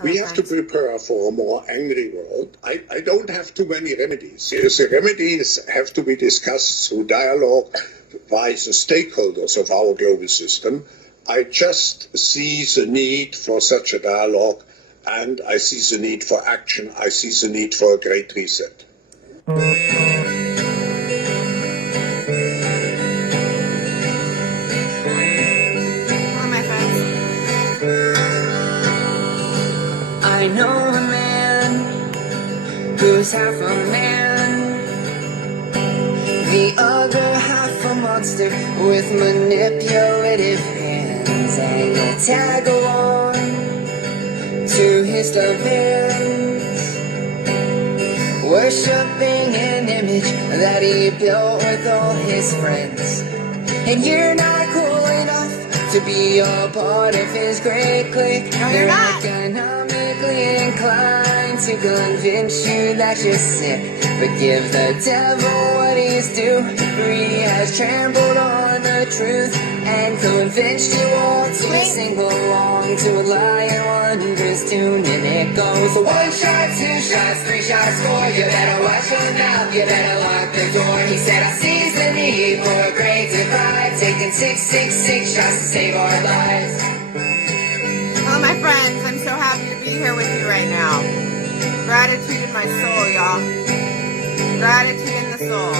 We have to prepare for a more angry world. I don't have too many remedies. The remedies have to be discussed through dialogue by the stakeholders of our global system. I just see the need for such a dialogue, and I see the need for action. I see the need for a great reset. I know a man who's half a man, the other half a monster with manipulative hands, and he'll tag along to his demands, worshipping an image that he built with all his friends. And you're not cool enough to be a part of his great clique. They're economically inclined to convince you that you're sick, but give the devil what he's due, for he has trampled on the truth and convinced you all to sing along to a lie and wondrous tune. And it goes 1 shot, 2 shots, 3 shots, 4. You better watch your mouth, you better lock the door. He said, I seize the need for a great divide, taking 666 shots to save our lives. Hello, my friends. I'm so happy to be here with you right now. Gratitude in my soul, y'all. Gratitude in the soul.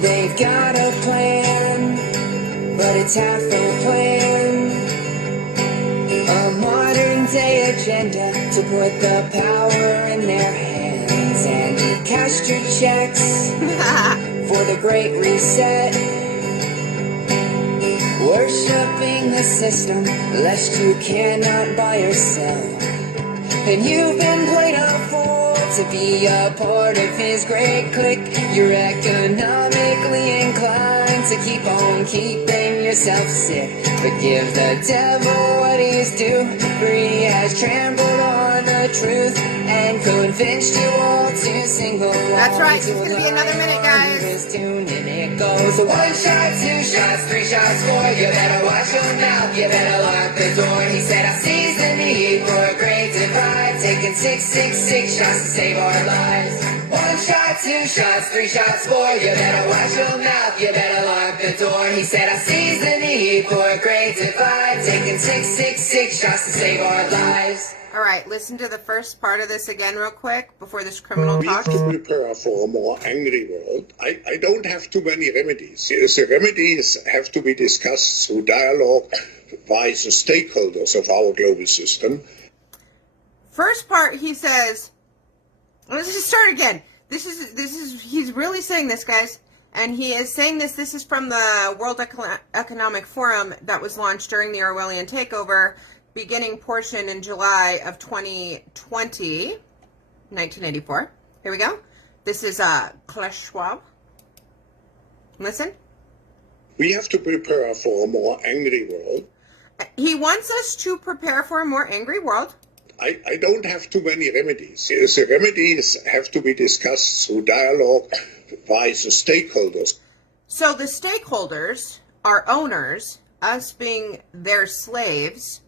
They've got a plan, but it's half a plan. A modern day agenda to put the power in their hands. And you cashed your checks for the Great Reset, worshipping the system lest you cannot buy or sell. And you've been played a fool to be a part of his great clique. You're economically inclined to keep on keeping yourself sick, but give the devil what he's due, for he has trampled on the truth and convinced you all to sing along. That's right, it's gonna be another minute, guys. Tune, and it goes 1 shot, 2 shots, 3 shots, 4. You better watch your mouth, you better lock the door. He said, I seize the need for a great divide, taking 666 shots to save our lives. 1 shot, 2 shots, 3 shots, 4. You better watch your mouth, you better lock the door. He said, I seize the need for a great divide, taking 666 shots to save our lives. All right, listen to the first part of this again real quick before this criminal talks. We have to prepare for a more angry world. I don't have too many remedies. The remedies have to be discussed through dialogue by the stakeholders of our global system. First part, he says, let's just start again. This is, he's really saying this, guys. And he is saying this is from the World Economic Forum that was launched during the Orwellian takeover, beginning portion in July of 2020, 1984. Here we go. This is Klaus Schwab. Listen. We have to prepare for a more angry world. He wants us to prepare for a more angry world. I don't have too many remedies. The remedies have to be discussed through dialogue by the stakeholders. So the stakeholders are owners, us being their slaves.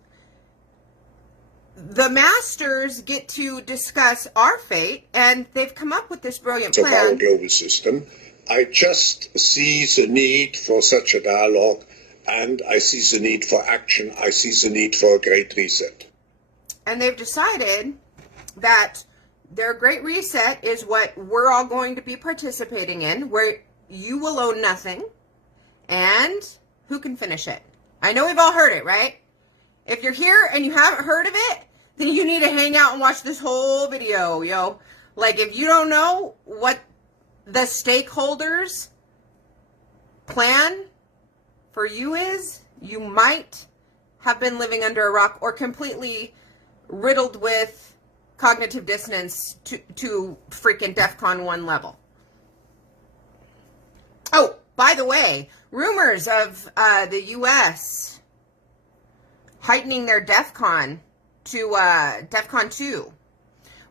The masters get to discuss our fate, and they've come up with this brilliant plan. Of our global system. I just see the need for such a dialogue, and I see the need for action. I see the need for a great reset. And they've decided that their great reset is what we're all going to be participating in, where you will own nothing, and who can finish it? I know we've all heard it, right? If you're here and you haven't heard of it, then you need to hang out and watch this whole video, yo. Like, if you don't know what the stakeholders' plan for you is, you might have been living under a rock or completely riddled with cognitive dissonance to freaking DEFCON 1 level. Oh, by the way, rumors of the U.S. heightening their DEFCON to DEFCON 2,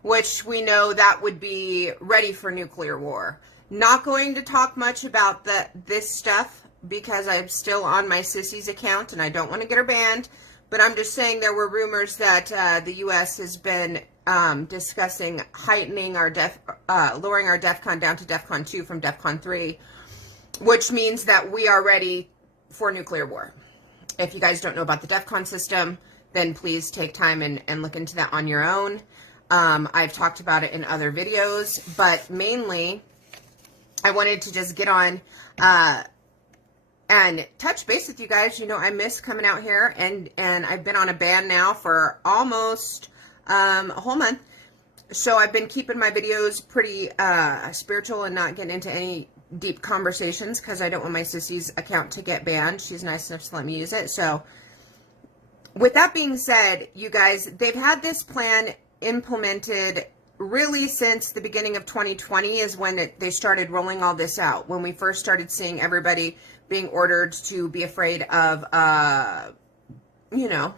which we know that would be ready for nuclear war. Not going to talk much about this stuff because I'm still on my sissy's account and I don't want to get her banned. But I'm just saying there were rumors that the U.S. has been discussing heightening our lowering our DEFCON down to DEFCON 2 from DEFCON 3, which means that we are ready for nuclear war. If you guys don't know about the DEFCON system, then please take time and look into that on your own. I've talked about it in other videos, but mainly I wanted to just get on and touch base with you guys. You know, I miss coming out here, and I've been on a ban now for almost a whole month. So I've been keeping my videos pretty spiritual and not getting into any deep conversations because I don't want my sissy's account to get banned. She's nice enough to let me use it. So with that being said, you guys, they've had this plan implemented really since the beginning of 2020 is when they started rolling all this out. When we first started seeing everybody being ordered to be afraid of, you know,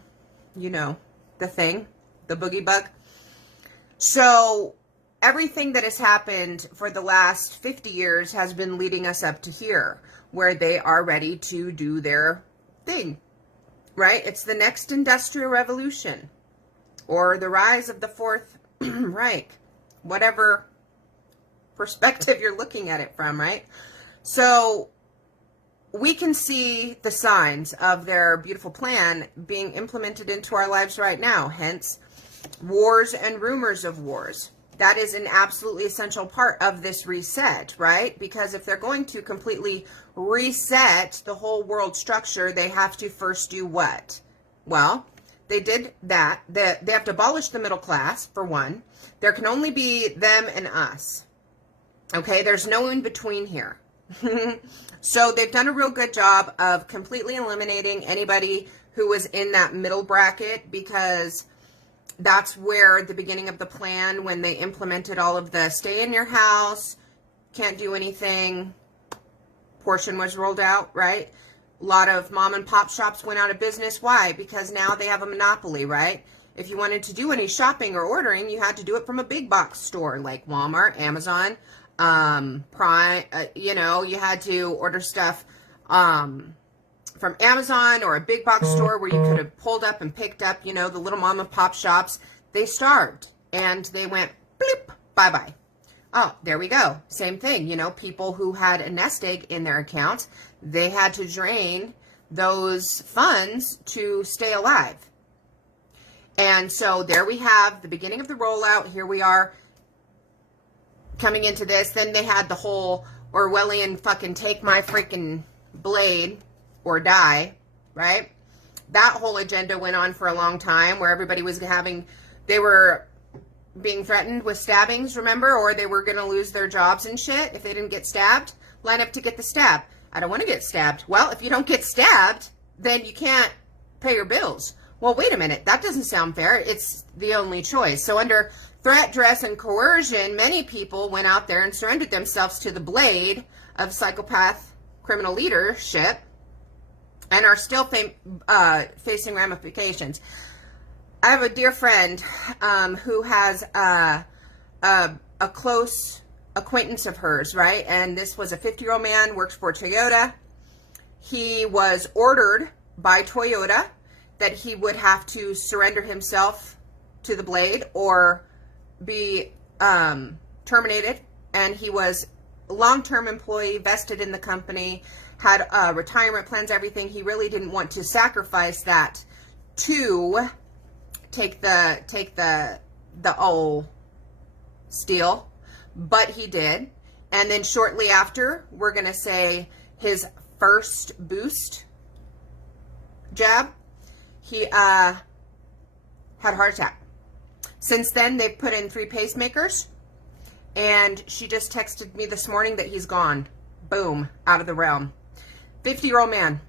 the thing, the boogie bug. So everything that has happened for the last 50 years has been leading us up to here, where they are ready to do their thing, right? It's the next industrial revolution, or the rise of the Fourth Reich, whatever perspective you're looking at it from, right? So we can see the signs of their beautiful plan being implemented into our lives right now, hence wars and rumors of wars. That is an absolutely essential part of this reset, right? Because if they're going to completely reset the whole world structure, they have to first do what? Well, they did that. They have to abolish the middle class, for one. There can only be them and us. Okay, there's no in between here. So they've done a real good job of completely eliminating anybody who was in that middle bracket, because that's where the beginning of the plan, when they implemented all of the stay in your house, can't do anything portion was rolled out, right? A lot of mom and pop shops went out of business. Why? Because now they have a monopoly, right? If you wanted to do any shopping or ordering, you had to do it from a big box store like Walmart, Amazon, Prime. You know, you had to order stuff from Amazon or a big box store where you could have pulled up and picked up, you know, the little mom and pop shops. They starved and they went bleep, bye-bye. Oh, there we go. Same thing. You know, people who had a nest egg in their account, they had to drain those funds to stay alive. And so there we have the beginning of the rollout. Here we are coming into this. Then they had the whole Orwellian fucking take my freaking blade or die, right? That whole agenda went on for a long time, where everybody was they were being threatened with stabbings, remember? Or they were going to lose their jobs and shit if they didn't get stabbed. Line up to get the stab. I don't want to get stabbed. Well, if you don't get stabbed, then you can't pay your bills. Well, wait a minute. That doesn't sound fair. It's the only choice. So under threat, duress, and coercion, many people went out there and surrendered themselves to the blade of psychopath criminal leadership and are still facing ramifications. I have a dear friend who has a close acquaintance of hers, right? And this was a 50-year-old man, works for Toyota. He was ordered by Toyota that he would have to surrender himself to the blade or be terminated. And he was a long-term employee, vested in the company, had retirement plans, everything. He really didn't want to sacrifice that to take the old steal, but he did. And then shortly after, we're going to say his first boost jab, he had a heart attack. Since then, they've put in 3 pacemakers, and she just texted me this morning that he's gone. Boom, out of the realm. 50-year-old man,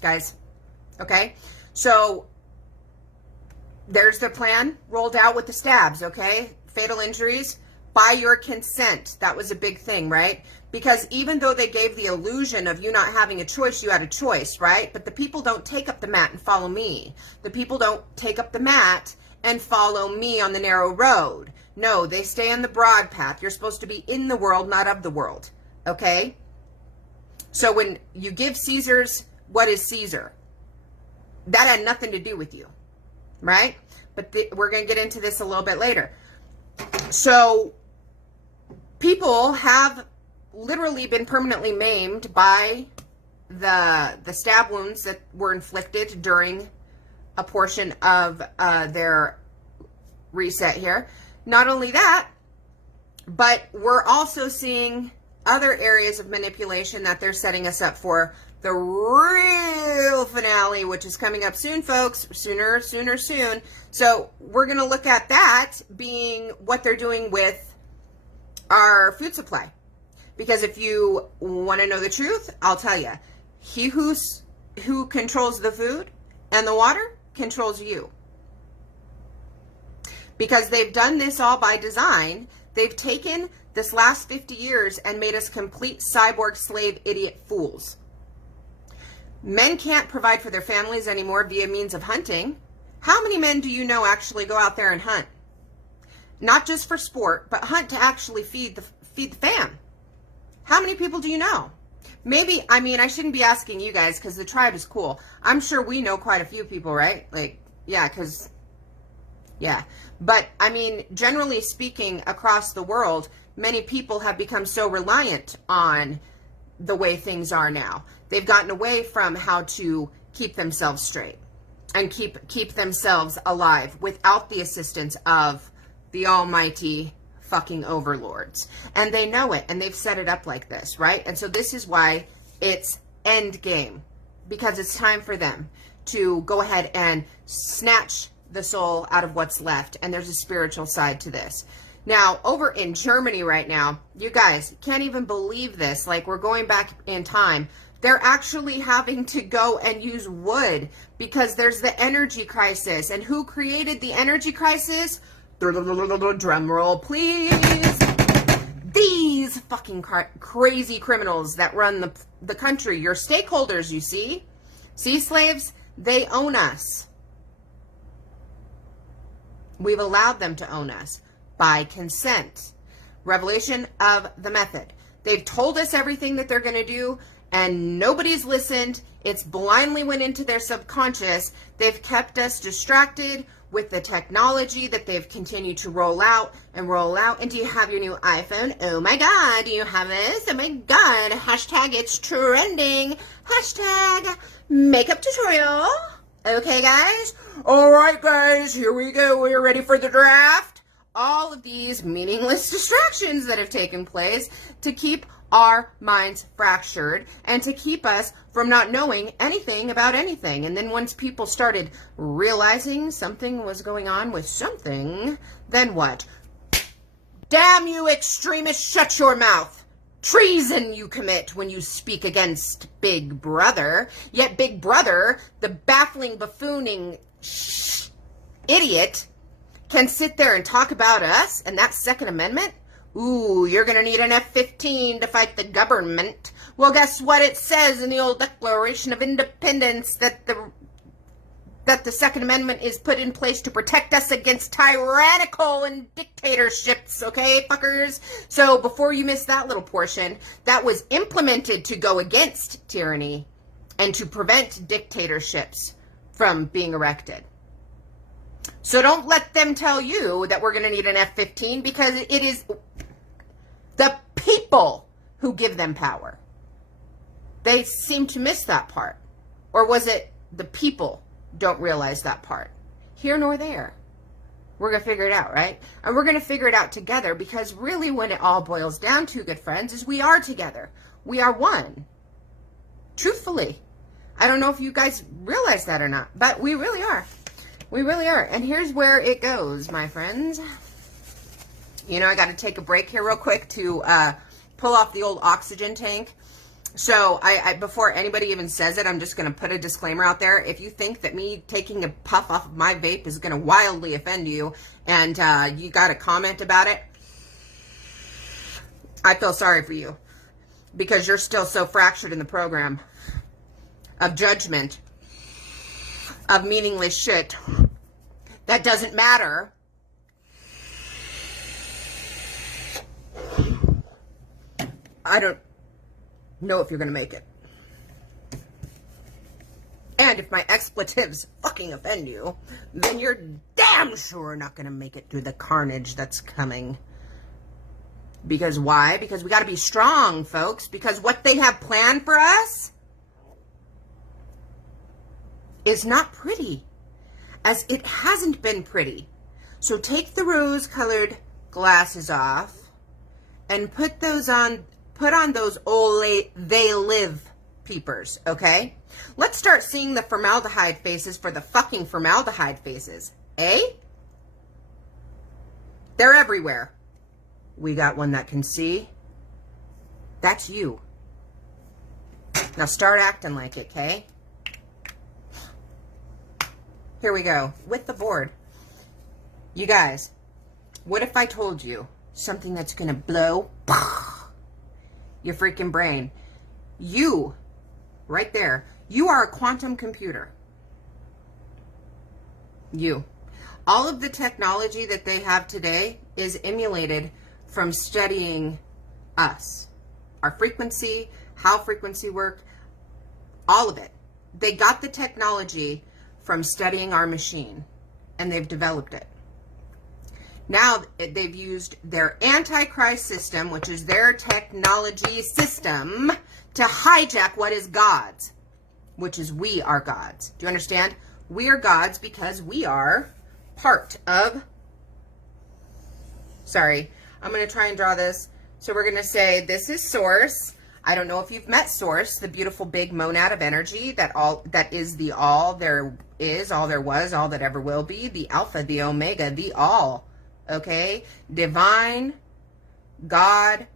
guys. Okay? So there's the plan rolled out with the stabs, okay? Fatal injuries by your consent. That was a big thing, right? Because even though they gave the illusion of you not having a choice, you had a choice, right? But the people don't take up the mat and follow me. The people don't take up the mat and follow me on the narrow road. No, they stay on the broad path. You're supposed to be in the world, not of the world, okay? So when you give Caesar's, what is Caesar? that had nothing to do with you, right? But we're going to get into this a little bit later. So people have literally been permanently maimed by the stab wounds that were inflicted during a portion of their reset here. Not only that, but we're also seeing other areas of manipulation that they're setting us up for the real finale, which is coming up soon, folks. Sooner, soon. So we're going to look at that being what they're doing with our food supply. Because if you want to know the truth, I'll tell you. He who controls the food and the water controls you. Because they've done this all by design. They've taken this last 50 years and made us complete cyborg slave idiot fools. Men can't provide for their families anymore via means of hunting. How many men do you know actually go out there and hunt? Not just for sport, but hunt to actually feed the fam. How many people do you know? Maybe, I mean, I shouldn't be asking you guys because the tribe is cool. I'm sure we know quite a few people, right? Like, yeah, because, yeah. But, I mean, generally speaking, across the world, many people have become so reliant on the way things are now. They've gotten away from how to keep themselves straight and keep themselves alive without the assistance of the almighty fucking overlords. And they know it, and they've set it up like this, right? And so this is why it's end game, because it's time for them to go ahead and snatch the soul out of what's left. And there's a spiritual side to this. Now, over in Germany right now, you guys can't even believe this. Like, we're going back in time. They're actually having to go and use wood because there's the energy crisis. And who created the energy crisis? Drum roll, please. These fucking crazy criminals that run the country. Your stakeholders, you see. See, slaves? They own us. We've allowed them to own us by consent. Revelation of the method. They've told us everything that they're going to do, and nobody's listened. It's blindly went into their subconscious. They've kept us distracted with the technology that they've continued to roll out and roll out. And do you have your new iPhone? Oh my God, do you have this? Oh my God, hashtag it's trending. Hashtag makeup tutorial. Okay, guys? All right, guys, here we go. We're ready for the draft. All of these meaningless distractions that have taken place to keep our minds fractured and to keep us from not knowing anything about anything. And then once people started realizing something was going on with something, then what? Damn you extremists, shut your mouth. Treason you commit when you speak against Big Brother. Yet Big Brother, the baffling, buffooning idiot, can sit there and talk about us and that Second Amendment? Ooh, you're going to need an F-15 to fight the government. Well, guess what it says in the old Declaration of Independence, that the Second Amendment is put in place to protect us against tyrannical and dictatorships, okay, fuckers? So before you miss that little portion, that was implemented to go against tyranny and to prevent dictatorships from being erected. So don't let them tell you that we're going to need an F-15, because it is the people who give them power. They seem to miss that part. Or was it the people don't realize that part? Here nor there. We're going to figure it out, right? And we're going to figure it out together, because really when it all boils down to, good friends, is we are together. We are one. Truthfully. I don't know if you guys realize that or not, but we really are. We really are. And here's where it goes, my friends. You know, I got to take a break here real quick to pull off the old oxygen tank. So I before anybody even says it, I'm just going to put a disclaimer out there. If you think that me taking a puff off of my vape is going to wildly offend you, and you got a comment about it, I feel sorry for you, because you're still so fractured in the program of judgment, of meaningless shit that doesn't matter. I don't know if you're going to make it. And if my expletives fucking offend you, then you're damn sure not going to make it through the carnage that's coming. Because why? Because we got to be strong, folks. Because what they have planned for us is not pretty. As it hasn't been pretty. So take the rose-colored glasses off and put on those old they live peepers, okay? Let's start seeing the formaldehyde faces for the fucking formaldehyde faces, eh? They're everywhere. We got one that can see. That's you. Now start acting like it, okay? Here we go, with the board. You guys, what if I told you something that's gonna blow your freaking brain? You, right there, you are a quantum computer. You. All of the technology that they have today is emulated from studying us. Our frequency, how frequency work, all of it. They got the technology from studying our machine, and they've developed it. Now they've used their Antichrist system, which is their technology system, to hijack what is God's, which is we are gods. Do you understand? We are gods because we are part of, sorry, I'm going to try and draw this. So we're going to say this is source. I don't know if you've met source, the beautiful big monad of energy that is the all there is, all there was, all that ever will be, the alpha, the omega, the all. Okay? Divine, God,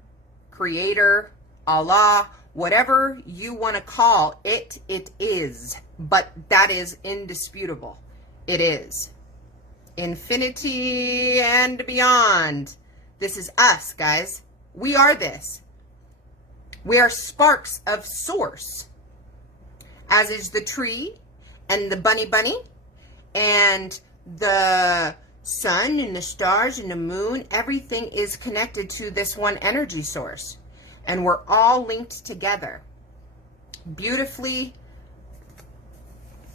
creator, Allah, whatever you want to call it, it is. But that is indisputable. It is. Infinity and beyond. This is us, guys. We are this. We are sparks of source. As is the tree and the bunny and the sun and the stars and the moon. Everything is connected to this one energy source. And we're all linked together. Beautifully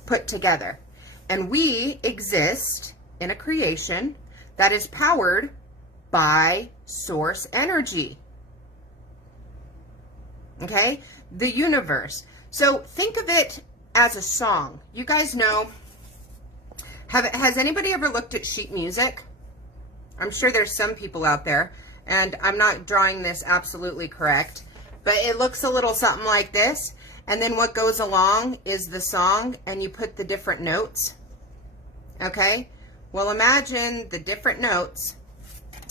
put together. And we exist in a creation that is powered by source energy. Okay? The universe. So think of it as a song. You guys know, has anybody ever looked at sheet music? I'm sure there's some people out there, and I'm not drawing this absolutely correct, but it looks a little something like this. And then what goes along is the song, and you put the different notes. Okay? Well, imagine the different notes,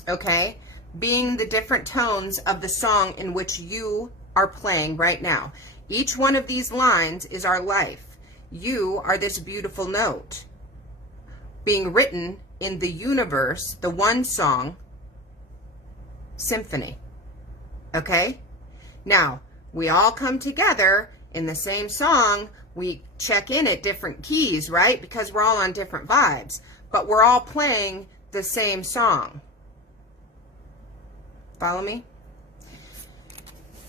okay, being the different tones of the song in which you are playing right now. Each one of these lines is our life. You are this beautiful note being written in the universe, the one song symphony. Okay? Now, we all come together in the same song. We check in at different keys, right? Because we're all on different vibes. But we're all playing the same song. Follow me?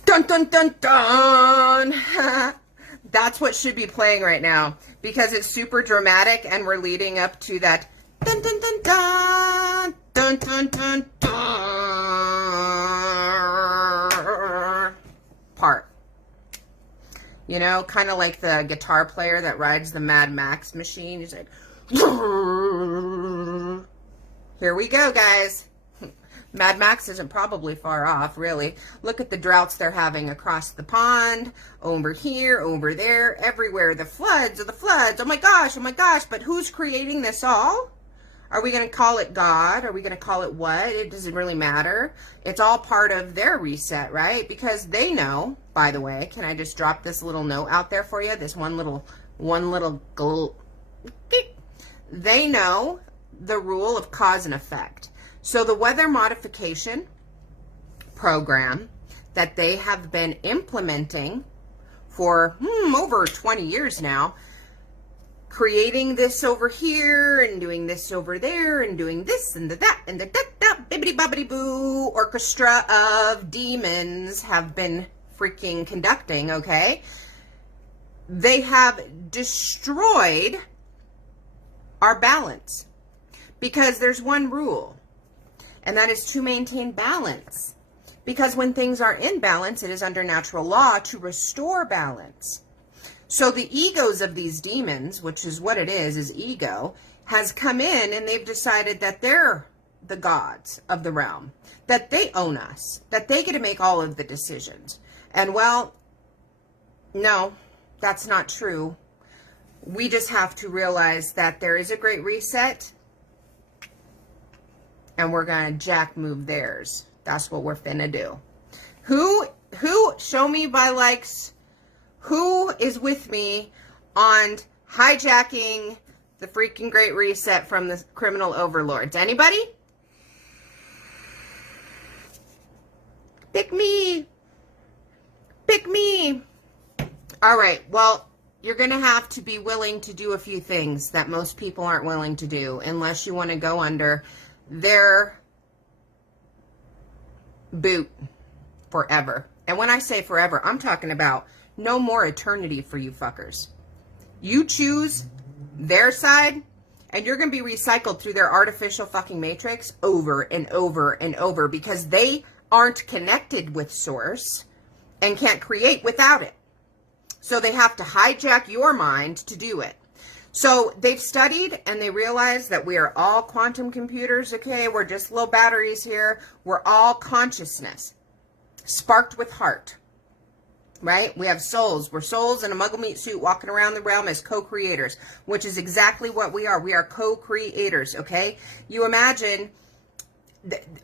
Dun, dun, dun, dun. That's what should be playing right now, because it's super dramatic and we're leading up to that dun, dun, dun, dun, dun, dun, dun, dun, part. You know, kind of like the guitar player that rides the Mad Max machine. He's like, here we go, guys. Mad Max isn't probably far off, really. Look at the droughts they're having across the pond, over here, over there, everywhere. The floods are the floods. Oh my gosh, but who's creating this all? Are we going to call it God? Are we going to call it what? It doesn't really matter. It's all part of their reset, right? Because they know, by the way, can I just drop this little note out there for you? This one little they know the rule of cause and effect. So the weather modification program that they have been implementing for over 20 years now, creating this over here and doing this over there and doing this and the that and the that bibbidi bobbidi boo orchestra of demons have been freaking conducting, okay? they have destroyed our balance. Because there's one rule, and that is to maintain balance. Because when things are in balance, it is under natural law to restore balance. So the egos of these demons, which is what it is ego, has come in and they've decided that they're the gods of the realm, that they own us, that they get to make all of the decisions. And well, no, that's not true. We just have to realize that there is a great reset, and we're going to jack move theirs. That's what we're finna do. Who, show me by likes, who is with me on hijacking the freaking great reset from the criminal overlords? Anybody? Pick me. Pick me. All right. Well, you're going to have to be willing to do a few things that most people aren't willing to do unless you want to go under their boot forever. And when I say forever, I'm talking about no more eternity for you fuckers. You choose their side, and you're going to be recycled through their artificial fucking matrix over and over and over because they aren't connected with source and can't create without it. So they have to hijack your mind to do it. So they've studied and they realize that we are all quantum computers, okay? We're just little batteries here. We're all consciousness, sparked with heart, right? We have souls. We're souls in a muggle meat suit walking around the realm as co-creators, which is exactly what we are. We are co-creators, okay? You imagine,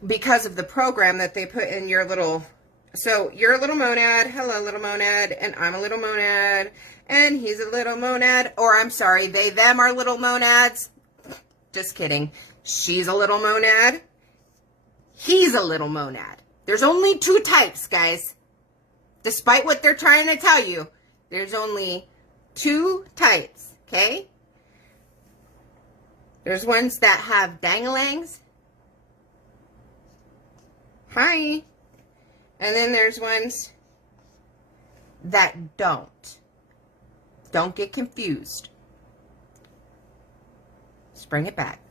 because of the program that they put in your little... So you're a little monad. Hello, little monad. And I'm a little monad. And he's a little monad. Or I'm sorry, they, them are little monads. Just kidding. She's a little monad. He's a little monad. There's only two types, guys. Despite what they're trying to tell you, there's only two types, okay? There's ones that have dangalangs. Hi. And then there's ones that don't. Don't get confused. Let's bring it back.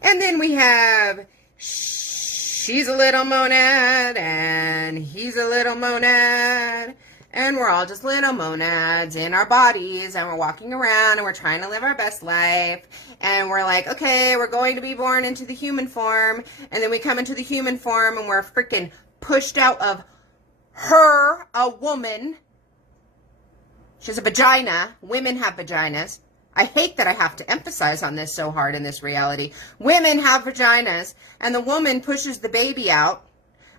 And then we have, she's a little monad and he's a little monad. And we're all just little monads in our bodies, and we're walking around and we're trying to live our best life. And we're like, okay, we're going to be born into the human form. And then we come into the human form and we're freaking pushed out of her, a woman. She's a vagina. Women have vaginas. I hate that I have to emphasize on this so hard in this reality. Women have vaginas, and the woman pushes the baby out,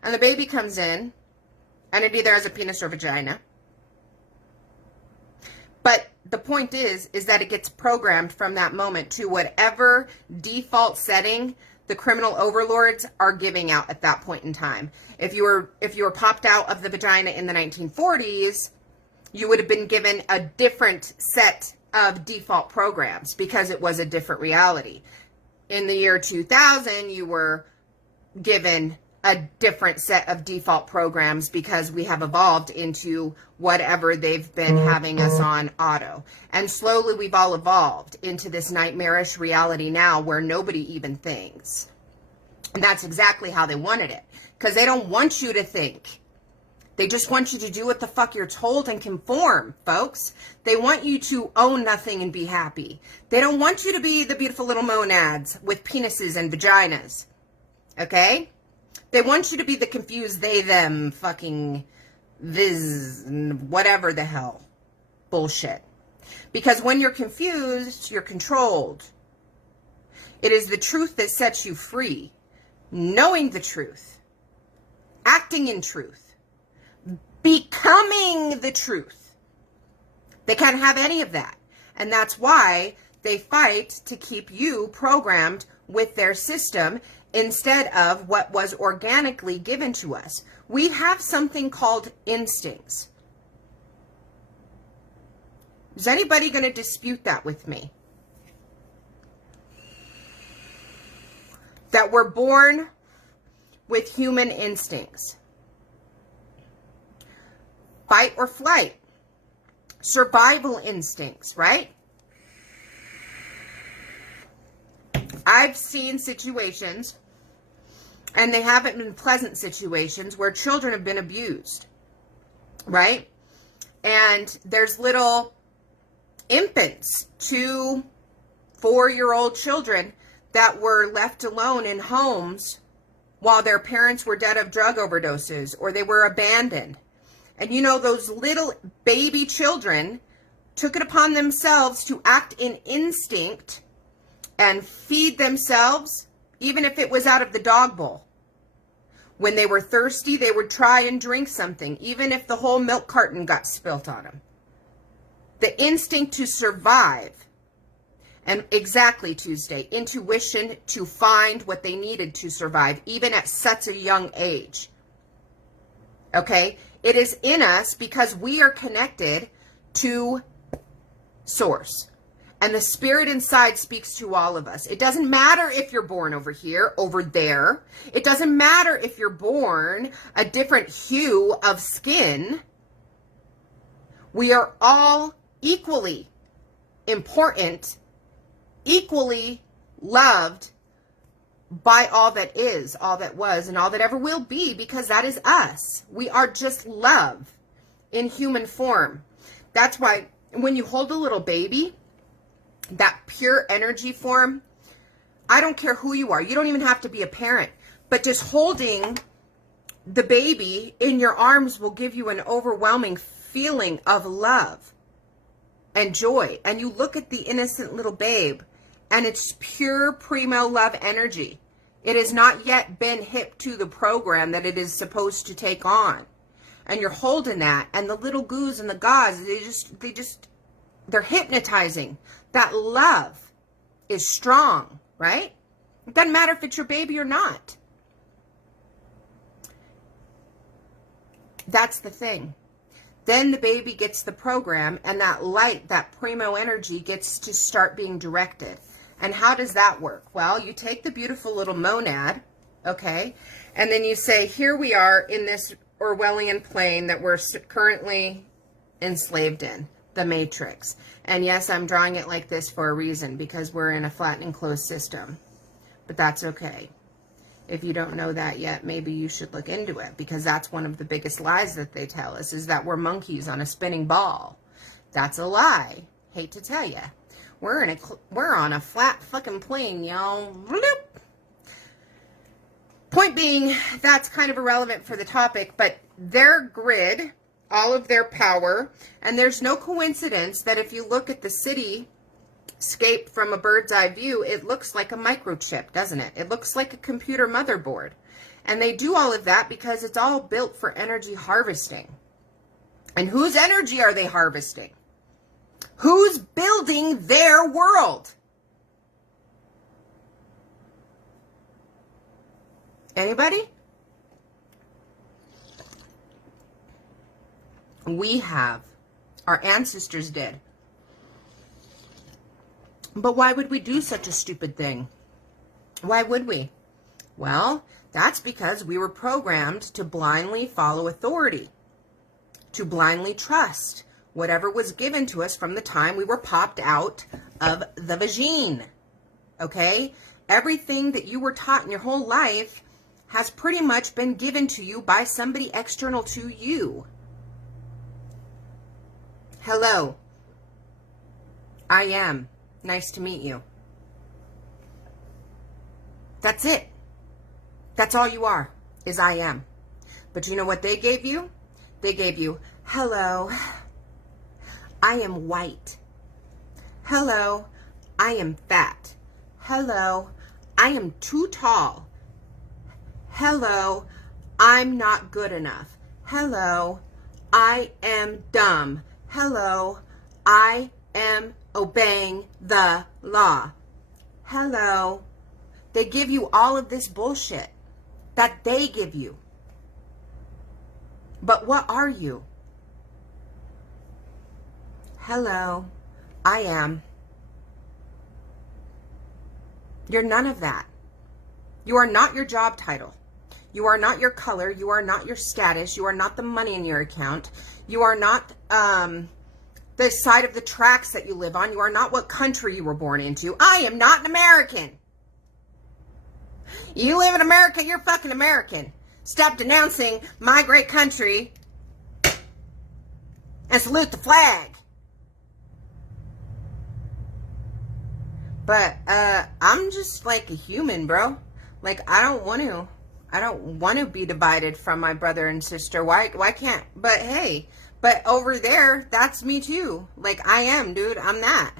and the baby comes in, and it either has a penis or vagina. But the point is that it gets programmed from that moment to whatever default setting the criminal overlords are giving out at that point in time. If you were popped out of the vagina in the 1940s, you would have been given a different set of default programs because it was a different reality. In the year 2000, you were given a different set of default programs because we have evolved into whatever they've been having us on auto. And slowly we've all evolved into this nightmarish reality now where nobody even thinks. And that's exactly how they wanted it. Because they don't want you to think. They just want you to do what the fuck you're told and conform, folks. They want you to own nothing and be happy. They don't want you to be the beautiful little monads with penises and vaginas. Okay? They want you to be the confused they, them, fucking viz, whatever the hell bullshit. Because when you're confused, you're controlled. It is the truth that sets you free. Knowing the truth. Acting in truth. Becoming the truth. They can't have any of that. And that's why they fight to keep you programmed with their system instead of what was organically given to us. We have something called instincts. Is anybody going to dispute that with me? That we're born with human instincts. Fight or flight. survival instincts, right? I've seen situations, and they haven't been pleasant situations, where children have been abused, right? And there's little infants, 2, 4-year-old children that were left alone in homes while their parents were dead of drug overdoses, or they were abandoned. And you know, those little baby children took it upon themselves to act in instinct and feed themselves, even if it was out of the dog bowl. When they were thirsty, they would try and drink something, even if the whole milk carton got spilt on them. The instinct to survive. And exactly, Tuesday, intuition to find what they needed to survive, even at such a young age. Okay? It is in us because we are connected to Source. And the spirit inside speaks to all of us. It doesn't matter if you're born over here, over there. It doesn't matter if you're born a different hue of skin. We are all equally important, equally loved by all that is, all that was, and all that ever will be, because that is us. We are just love in human form. That's why when you hold a little baby, that pure energy form, I don't care who you are. You don't even have to be a parent, but just holding the baby in your arms will give you an overwhelming feeling of love and joy. And you look at the innocent little babe, and it's pure primo love energy. It has not yet been hip to the program that it is supposed to take on. And you're holding that, and the little goos and the gauze, they're hypnotizing. That love is strong, right? It doesn't matter if it's your baby or not. That's the thing. Then the baby gets the program, and that light, that primo energy gets to start being directed. And how does that work? Well, you take the beautiful little monad, okay, and then you say, here we are in this Orwellian plane that we're currently enslaved in, the matrix. And yes, I'm drawing it like this for a reason, because we're in a flat and enclosed system. But that's okay. If you don't know that yet, maybe you should look into it, because that's one of the biggest lies that they tell us, is that we're monkeys on a spinning ball. That's a lie. Hate to tell you. We're on a flat fucking plane, y'all. Point being, that's kind of irrelevant for the topic, but their grid, all of their power, and there's no coincidence that if you look at the cityscape from a bird's eye view, it looks like a microchip, doesn't it? It looks like a computer motherboard. And they do all of that because it's all built for energy harvesting. And whose energy are they harvesting? Who's building their world? Anybody? We have. Our ancestors did. But why would we do such a stupid thing? Why would we? Well, that's because we were programmed to blindly follow authority, to blindly trust whatever was given to us from the time we were popped out of the vagine. Okay? Everything that you were taught in your whole life has pretty much been given to you by somebody external to you. Hello. I am. Nice to meet you. That's it. That's all you are, is I am. But you know what they gave you? They gave you, hello, I am white. Hello, I am fat. Hello, I am too tall. Hello, I'm not good enough. Hello, I am dumb. Hello, I am obeying the law. Hello. They give you all of this bullshit that they give you. But what are you? Hello, I am. You're none of that. You are not your job title. You are not your color. You are not your status. You are not the money in your account. You are not the side of the tracks that you live on. You are not what country you were born into. I am not an American. You live in America, you're fucking American. Stop denouncing my great country and salute the flag. But I'm just like a human, bro. Like, I don't want to be divided from my brother and sister. Why can't? But hey, but over there, that's me too. Like, I am, dude. I'm that.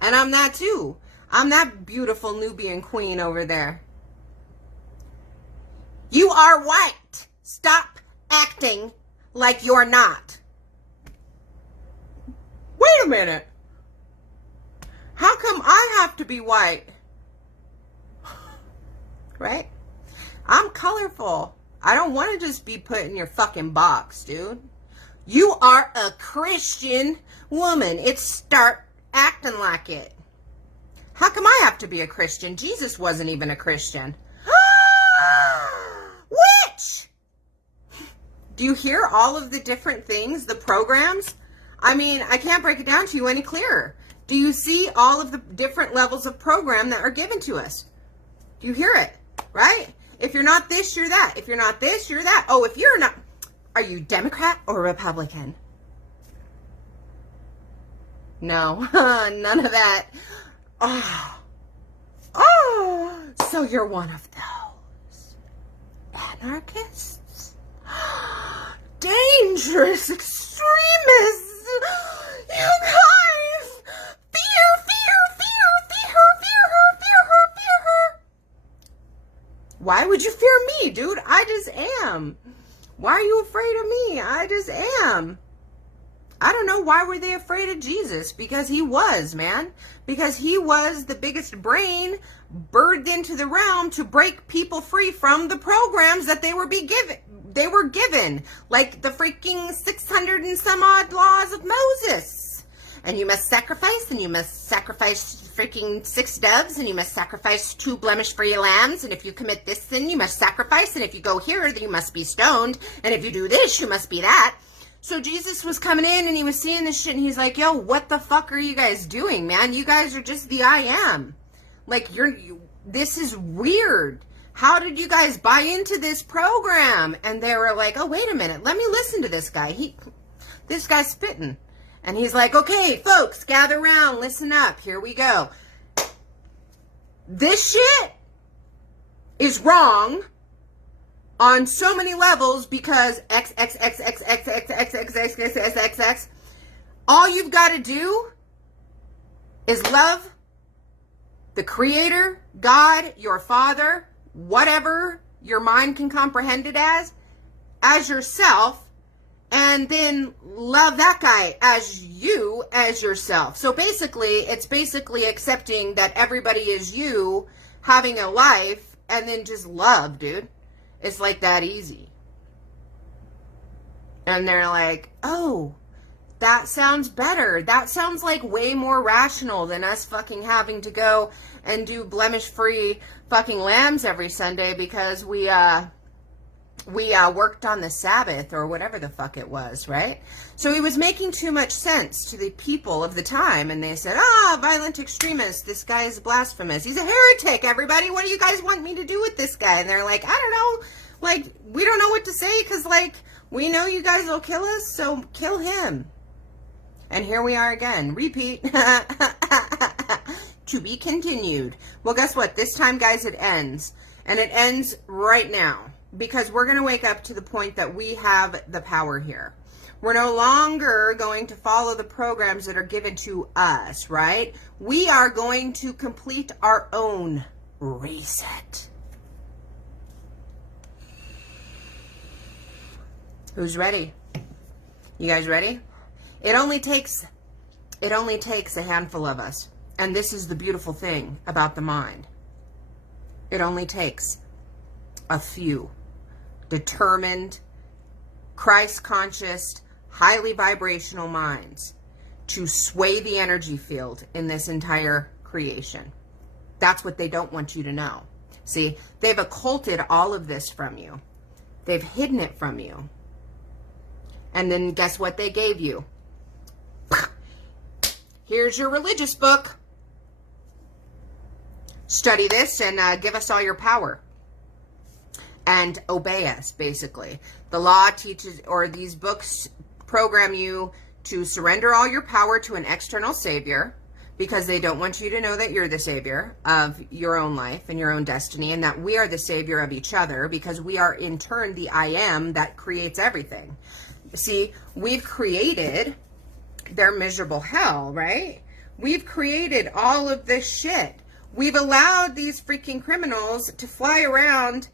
And I'm that too. I'm that beautiful Nubian queen over there. You are white. Stop acting like you're not. Wait a minute. How come I have to be white? Right? I'm colorful. I don't want to just be put in your fucking box, dude. You are a Christian woman. Start acting like it. How come I have to be a Christian? Jesus wasn't even a Christian. Which? Do you hear all of the different things, the programs? I mean, I can't break it down to you any clearer. Do you see all of the different levels of program that are given to us? Do you hear it? Right? If you're not this, you're that. If you're not this, you're that. Oh, if you're not, are you Democrat or Republican? No, none of that. Oh, so you're one of those anarchists? Dangerous extremists. You guys, fear her. Why would you fear me, dude? I just am. Why are you afraid of me? I just am. I don't know. Why were they afraid of Jesus? Because he was, man. Because he was the biggest brain birthed into the realm to break people free from the programs that they were given. Like the freaking 600 and some odd laws of Moses. And you must sacrifice, and you must sacrifice freaking 6 doves, and you must sacrifice 2 blemish-free lambs, and if you commit this sin, you must sacrifice, and if you go here, then you must be stoned, and if you do this, you must be that. So Jesus was coming in, and he was seeing this shit, and he's like, yo, what the fuck are you guys doing, man? You guys are just the I am. Like, this is weird. How did you guys buy into this program? And they were like, oh, wait a minute, let me listen to this guy. This guy's spitting. And he's like, okay, folks, gather around, listen up, here we go. This shit is wrong on so many levels because X. All you've got to do is love the Creator, God, your Father, whatever your mind can comprehend it as yourself, and then love that guy as yourself. So basically, it's basically accepting that everybody is you, having a life, and then just love, dude. It's like that easy. And they're like, oh, that sounds better. That sounds like way more rational than us fucking having to go and do blemish-free fucking lambs every Sunday because we worked on the Sabbath or whatever the fuck it was, right? So he was making too much sense to the people of the time, and they said, violent extremist, this guy is blasphemous. He's a heretic, everybody. What do you guys want me to do with this guy? And they're like, I don't know. Like, we don't know what to say because, like, we know you guys will kill us, so kill him. And here we are again. Repeat. To be continued. Well, guess what? This time, guys, it ends. And it ends right now. Because we're going to wake up to the point that we have the power here. We're no longer going to follow the programs that are given to us, right? We are going to complete our own reset. Who's ready? You guys ready? It only takes a handful of us. And this is the beautiful thing about the mind. It only takes a few determined, Christ-conscious, highly vibrational minds to sway the energy field in this entire creation. That's what they don't want you to know. See, they've occulted all of this from you. They've hidden it from you. And then guess what they gave you? Here's your religious book. Study this and give us all your power. And obey us, basically. The law teaches, or these books program you to surrender all your power to an external savior, because they don't want you to know that you're the savior of your own life and your own destiny, and that we are the savior of each other, because we are in turn the I am that creates everything. See, we've created their miserable hell, right? We've created all of this shit. We've allowed these freaking criminals to fly around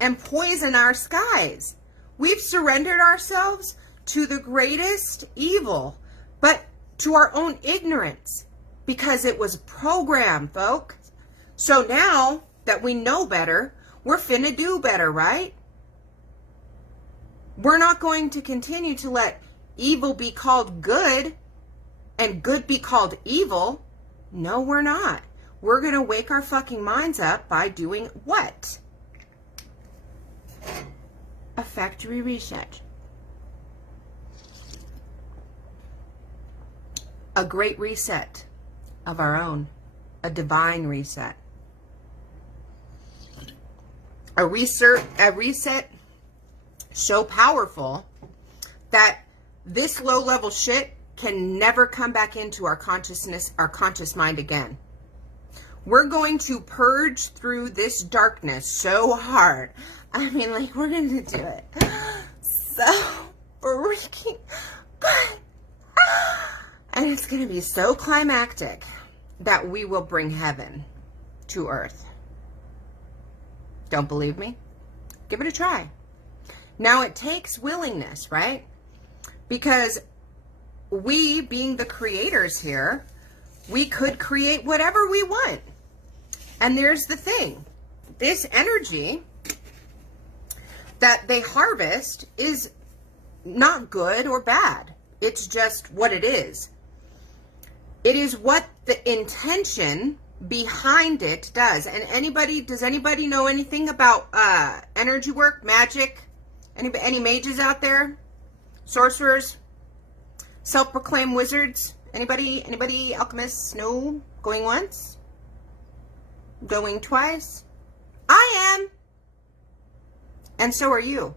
and poison our skies. We've surrendered ourselves to the greatest evil, but to our own ignorance, because it was programmed, folks. So now that we know better, we're finna do better, right? We're not going to continue to let evil be called good and good be called evil. No, we're not. We're going to wake our fucking minds up by doing what? A factory reset. A great reset of our own. A divine reset. A reset so powerful that this low-level shit can never come back into our consciousness, our conscious mind again. We're going to purge through this darkness so hard. I mean, like, we're going to do it so freaking good. And it's going to be so climactic that we will bring heaven to earth. Don't believe me? Give it a try. Now, it takes willingness, right? Because we, being the creators here, we could create whatever we want. And there's the thing. This energy that they harvest is not good or bad. It's just what it is. It is what the intention behind it does. And does anybody know anything about energy work, magic? Any mages out there? Sorcerers? Self-proclaimed wizards? Anybody alchemists? No? Going once? Going twice? I am. And so are you.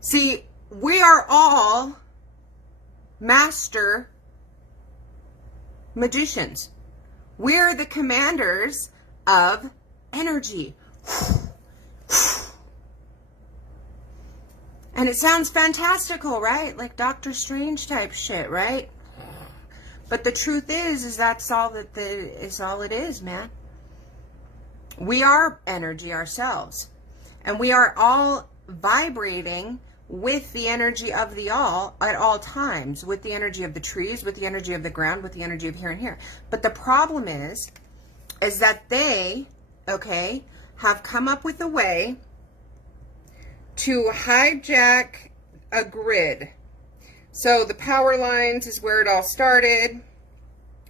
See, we are all master magicians. We're the commanders of energy. And it sounds fantastical, right? Like Doctor Strange type shit, right? But the truth is that's all all it is, man. We are energy ourselves. And we are all vibrating with the energy of the all at all times, with the energy of the trees, with the energy of the ground, with the energy of here and here. But the problem is that they, okay, have come up with a way to hijack a grid. So the power lines is where it all started,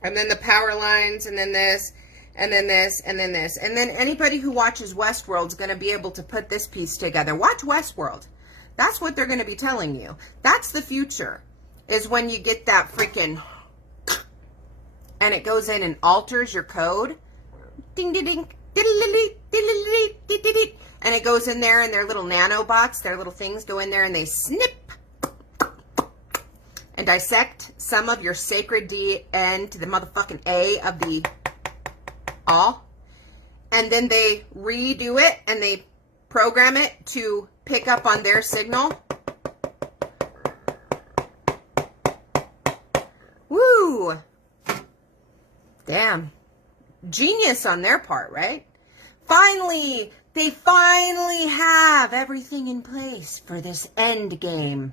and then the power lines, and then this, and then this, and then this. And then anybody who watches Westworld is going to be able to put this piece together. Watch Westworld. That's what they're going to be telling you. That's the future, is when you get that freaking, and it goes in and alters your code. Ding, ding, ding, and it goes in there, and their little nanobots, their little things go in there, and they snip and dissect some of your sacred D-N to the motherfucking A of the all. And then they redo it, and they program it to pick up on their signal. Woo! Damn. Genius on their part, right? Finally, they finally have everything in place for this end game.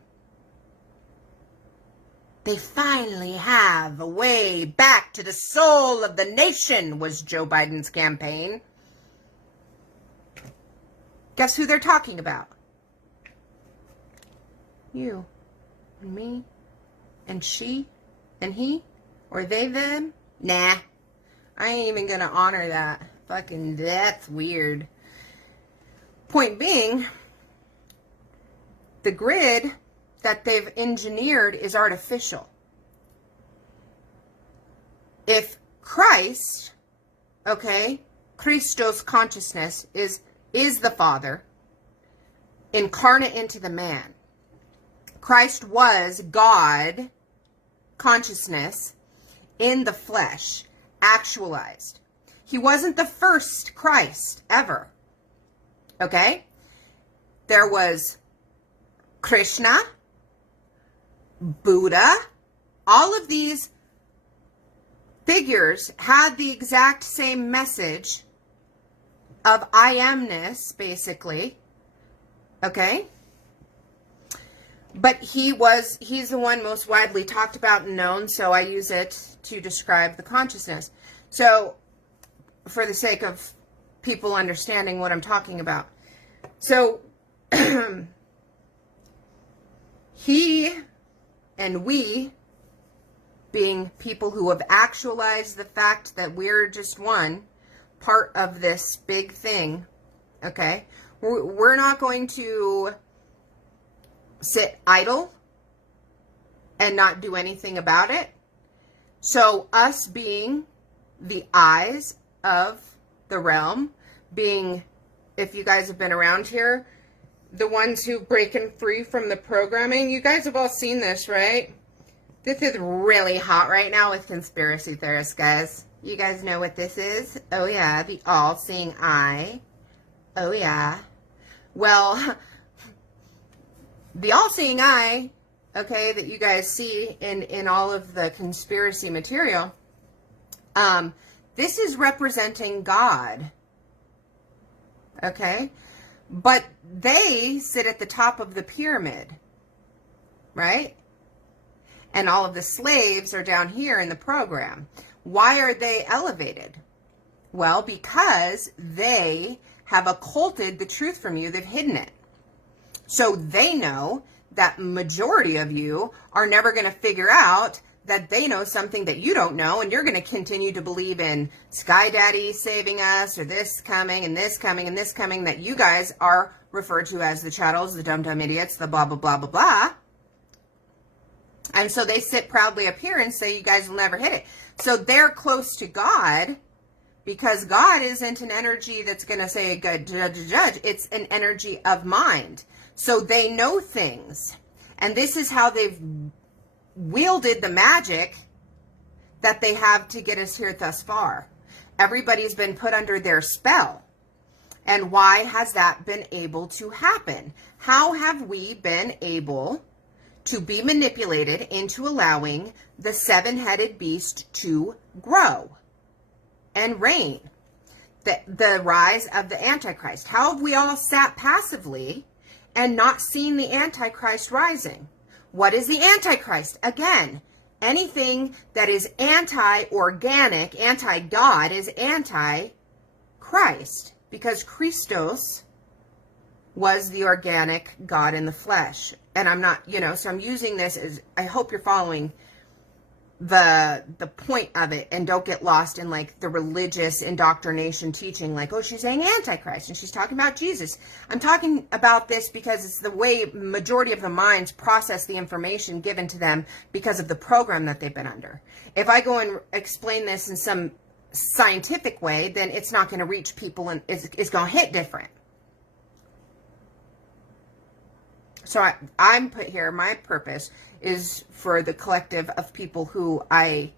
They finally have a way back to the soul of the nation, was Joe Biden's campaign. Guess who they're talking about? You and me and she and he, or they, them? Nah, I ain't even gonna honor that. Fucking, that's weird. Point being, the grid that they've engineered is artificial. if Christ, okay, Christos consciousness is the Father incarnate into the man. Christ was God consciousness in the flesh, actualized. He wasn't the first Christ ever. Okay? There was Krishna, Buddha, all of these figures had the exact same message of I amness, basically. Okay? But he's the one most widely talked about and known, so I use it to describe the consciousness. So, for the sake of people understanding what I'm talking about. So, he and we, being people who have actualized the fact that we're just one part of this big thing, okay? We're not going to sit idle and not do anything about it. So us being the eyes of the realm, being, if you guys have been around here, the ones who breaking free from the programming, you guys have all seen this, right? This is really hot right now with conspiracy theorists, guys. You guys know what this is? Oh yeah, the all-seeing eye. Oh yeah. Well, the all-seeing eye, okay, that you guys see in all of the conspiracy material, this is representing God, okay? But they sit at the top of the pyramid, right? And all of the slaves are down here in the program. Why are they elevated? Well, because they have occulted the truth from you. They've hidden it. So they know that majority of you are never going to figure out that they know something that you don't know, and you're going to continue to believe in Sky Daddy saving us, or this coming, and this coming, and this coming, that you guys are referred to as the chattels, the dumb idiots, the blah, blah, blah, blah, blah. And so they sit proudly up here and say you guys will never hit it. So they're close to God, because God isn't an energy that's going to say, God, judge. It's an energy of mind. So they know things. And this is how they've wielded the magic that they have to get us here thus far. Everybody's been put under their spell. And why has that been able to happen? How have we been able to be manipulated into allowing the seven-headed beast to grow and reign? The rise of the Antichrist. How have we all sat passively and not seen the Antichrist rising? What is the Antichrist? Again, anything that is anti-organic, anti-God, is anti-Christ, because Christos was the organic God in the flesh. And I'm not, so I'm using this as, I hope you're following the point of it, and don't get lost in like the religious indoctrination teaching, like, oh, she's saying Antichrist and she's talking about Jesus. I'm talking about this because it's the way majority of the minds process the information given to them because of the program that they've been under. If I go and explain this in some scientific way, then it's not going to reach people, and it's going to hit different. So I'm put here, my purpose is for the collective of people who I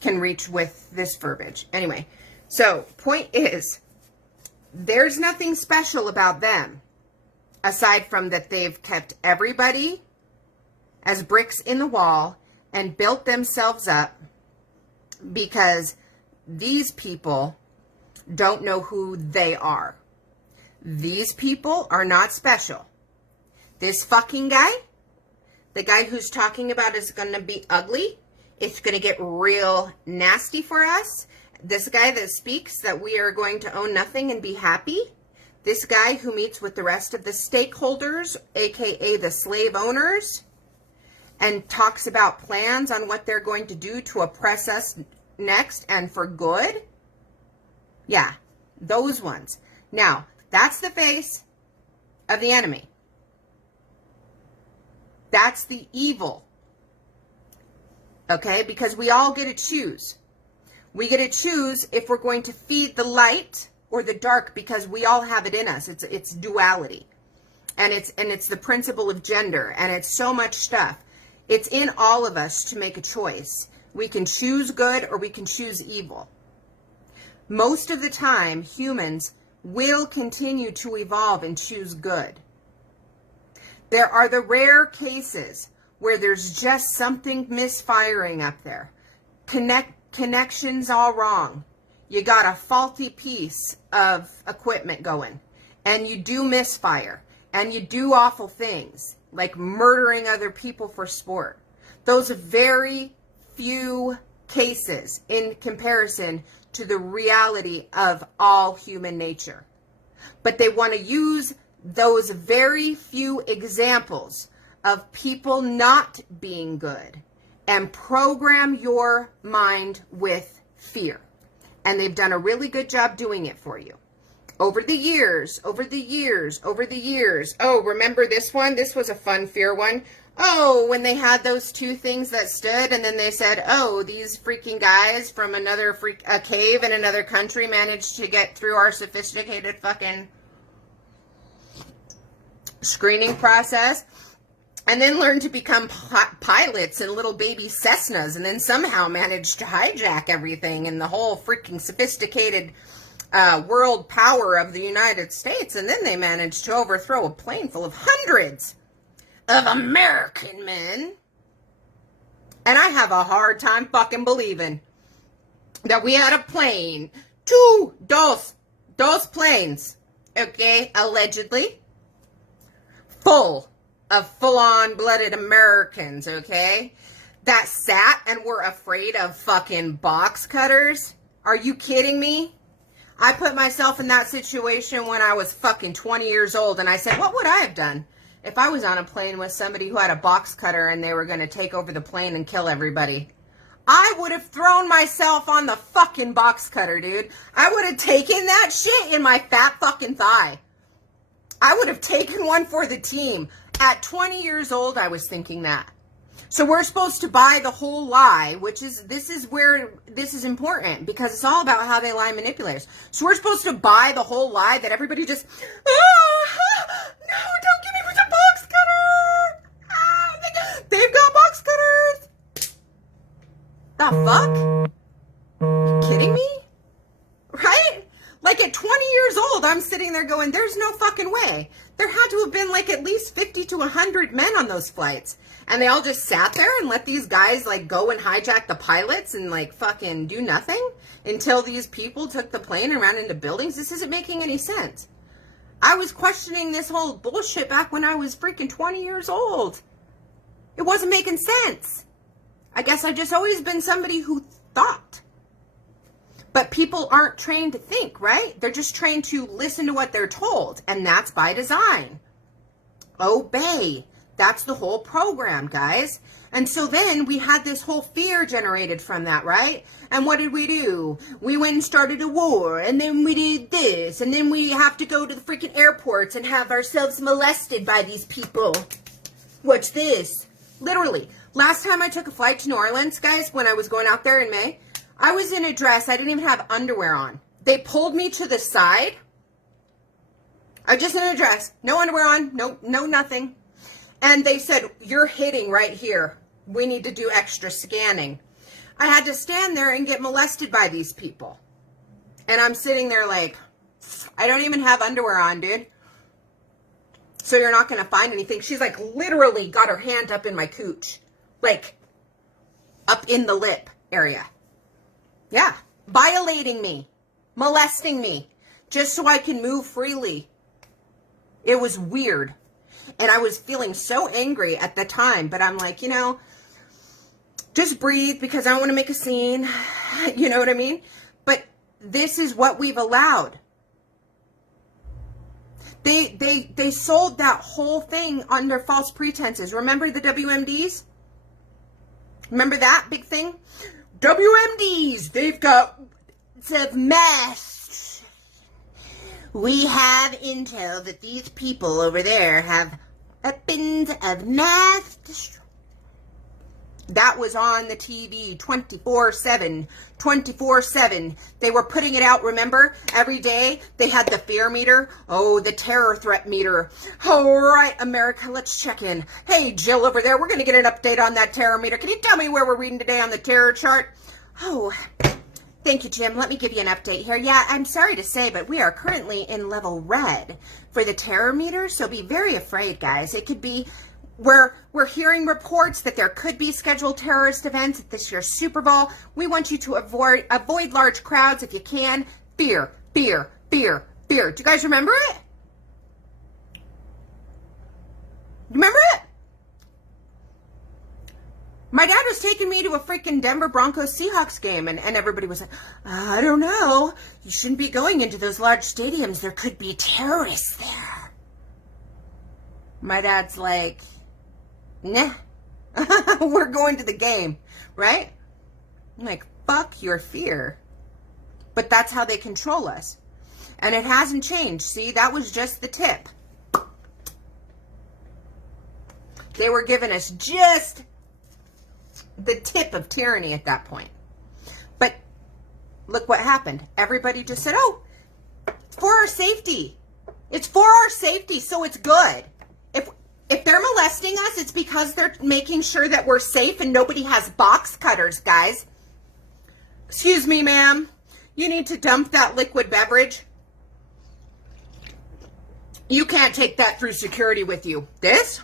can reach with this verbiage. Anyway, so point is, there's nothing special about them, aside from that they've kept everybody as bricks in the wall and built themselves up, because these people don't know who they are. These people are not special. This fucking guy, the guy who's talking about is going to be ugly. It's going to get real nasty for us. This guy that speaks that we are going to own nothing and be happy. This guy who meets with the rest of the stakeholders, aka the slave owners, and talks about plans on what they're going to do to oppress us next and for good. Yeah, those ones. Now, that's the face of the enemy. That's the evil. Okay? Because we all get to choose. We get to choose if we're going to feed the light or the dark, because we all have it in us. It's duality. And it's the principle of gender, and it's so much stuff. It's in all of us to make a choice. We can choose good or we can choose evil. Most of the time, humans will continue to evolve and choose good. There are the rare cases where there's just something misfiring up there. Connections all wrong. You got a faulty piece of equipment going, and you do misfire, and you do awful things, like murdering other people for sport. Those are very few cases in comparison to the reality of all human nature. But they want to use those very few examples of people not being good and program your mind with fear. And they've done a really good job doing it for you. Over the years. Oh, remember this one? This was a fun fear one. Oh, when they had those two things that stood, and then they said, oh, these freaking guys from a cave in another country managed to get through our sophisticated fucking screening process, and then learned to become pilots in little baby Cessnas, and then somehow managed to hijack everything and the whole freaking sophisticated world power of the United States, and then they managed to overthrow a plane full of hundreds of American men. And I have a hard time fucking believing that we had a plane, dos planes, okay, allegedly, full of full-on blooded Americans, okay, that sat and were afraid of fucking box cutters. Are you kidding me? I put myself in that situation when I was fucking 20 years old, and I said, what would I have done if I was on a plane with somebody who had a box cutter and they were going to take over the plane and kill everybody? I would have thrown myself on the fucking box cutter, dude. I would have taken that shit in my fat fucking thigh. I would have taken one for the team. At 20 years old, I was thinking that. So we're supposed to buy the whole lie, this is where this is important, because it's all about how they lie manipulators. So we're supposed to buy the whole lie that everybody just, no, don't give me the box cutter. They've got box cutters. The fuck? Are you kidding me? Right? Like at 20 years old, I'm sitting there going, there's no fucking way. There had to have been like at least 50 to 100 men on those flights. And they all just sat there and let these guys like go and hijack the pilots and like fucking do nothing until these people took the plane and ran into buildings. This isn't making any sense. I was questioning this whole bullshit back when I was freaking 20 years old. It wasn't making sense. I guess I've just always been somebody who thought. But people aren't trained to think, right? They're just trained to listen to what they're told. And that's by design. Obey. That's the whole program, guys. And so then we had this whole fear generated from that, right? And what did we do? We went and started a war. And then we did this. And then we have to go to the freaking airports and have ourselves molested by these people. What's this? Literally. Last time I took a flight to New Orleans, guys, when I was going out there in May, I was in a dress. I didn't even have underwear on. They pulled me to the side. I was just in a dress. No underwear on. No nothing. And they said, you're hitting right here. We need to do extra scanning. I had to stand there and get molested by these people. And I'm sitting there like, I don't even have underwear on, dude. So you're not going to find anything. She's like literally got her hand up in my cooch. Like up in the lip area. Yeah, violating me, molesting me, just so I can move freely. It was weird. And I was feeling so angry at the time, but I'm like, just breathe because I don't want to make a scene. You know what I mean? But this is what we've allowed. They sold that whole thing under false pretenses. Remember the WMDs? Remember that big thing? WMDs, they've got masks. We have intel that these people over there have weapons of mass destruction. That was on the TV 24/7, 24/7. They were putting it out, remember? Every day they had the fear meter. Oh, the terror threat meter. All right, America, let's check in. Hey, Jill over there, we're going to get an update on that terror meter. Can you tell me where we're reading today on the terror chart? Oh, thank you, Jim. Let me give you an update here. Yeah, I'm sorry to say, but we are currently in level red for the terror meter, so be very afraid, guys. It could be... We're hearing reports that there could be scheduled terrorist events at this year's Super Bowl. We want you to avoid large crowds if you can. Fear, fear, fear, fear. Do you guys remember it? Remember it? My dad was taking me to a freaking Denver Broncos Seahawks game, and everybody was like, I don't know. You shouldn't be going into those large stadiums. There could be terrorists there. My dad's like, nah, we're going to the game, right? I'm like, fuck your fear. But that's how they control us. And it hasn't changed. See, that was just the tip. They were giving us just the tip of tyranny at that point. But look what happened. Everybody just said, oh, it's for our safety. It's for our safety, so it's good. If they're molesting us, it's because they're making sure that we're safe and nobody has box cutters, guys. Excuse me, ma'am. You need to dump that liquid beverage. You can't take that through security with you. This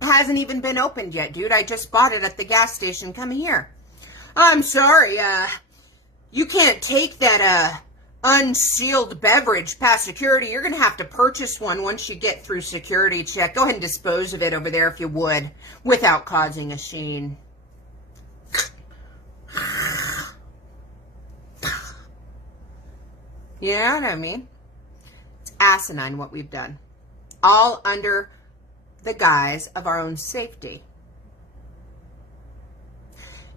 hasn't even been opened yet, dude. I just bought it at the gas station coming here. I'm sorry, you can't take that, unsealed beverage past security. You're going to have to purchase one once you get through security check. Go ahead and dispose of it over there if you would, without causing a scene. You know what I mean? It's asinine what we've done. All under the guise of our own safety.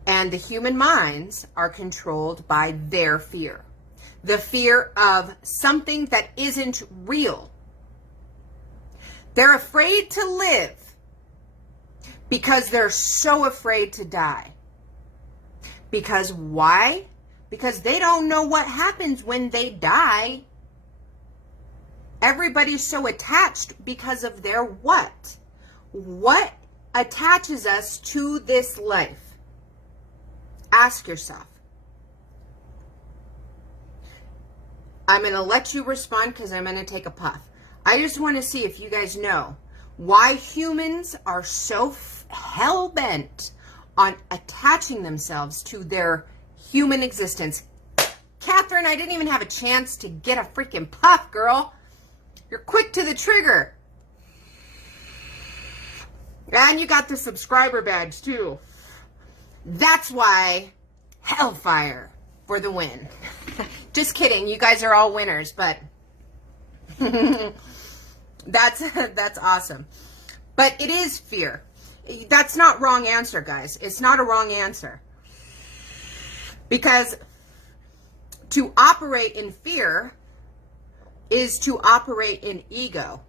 And the human minds are controlled by their fear. The fear of something that isn't real. They're afraid to live because they're so afraid to die. Because why? Because they don't know what happens when they die. Everybody's so attached because of their what? What attaches us to this life? Ask yourself. I'm going to let you respond because I'm going to take a puff. I just want to see if you guys know why humans are so hell-bent on attaching themselves to their human existence. Catherine, I didn't even have a chance to get a freaking puff, girl. You're quick to the trigger. And you got the subscriber badge, too. That's why hellfire for the win. Just kidding. You guys are all winners, but that's awesome. But it is fear. That's not wrong answer, guys. It's not a wrong answer. Because to operate in fear is to operate in ego.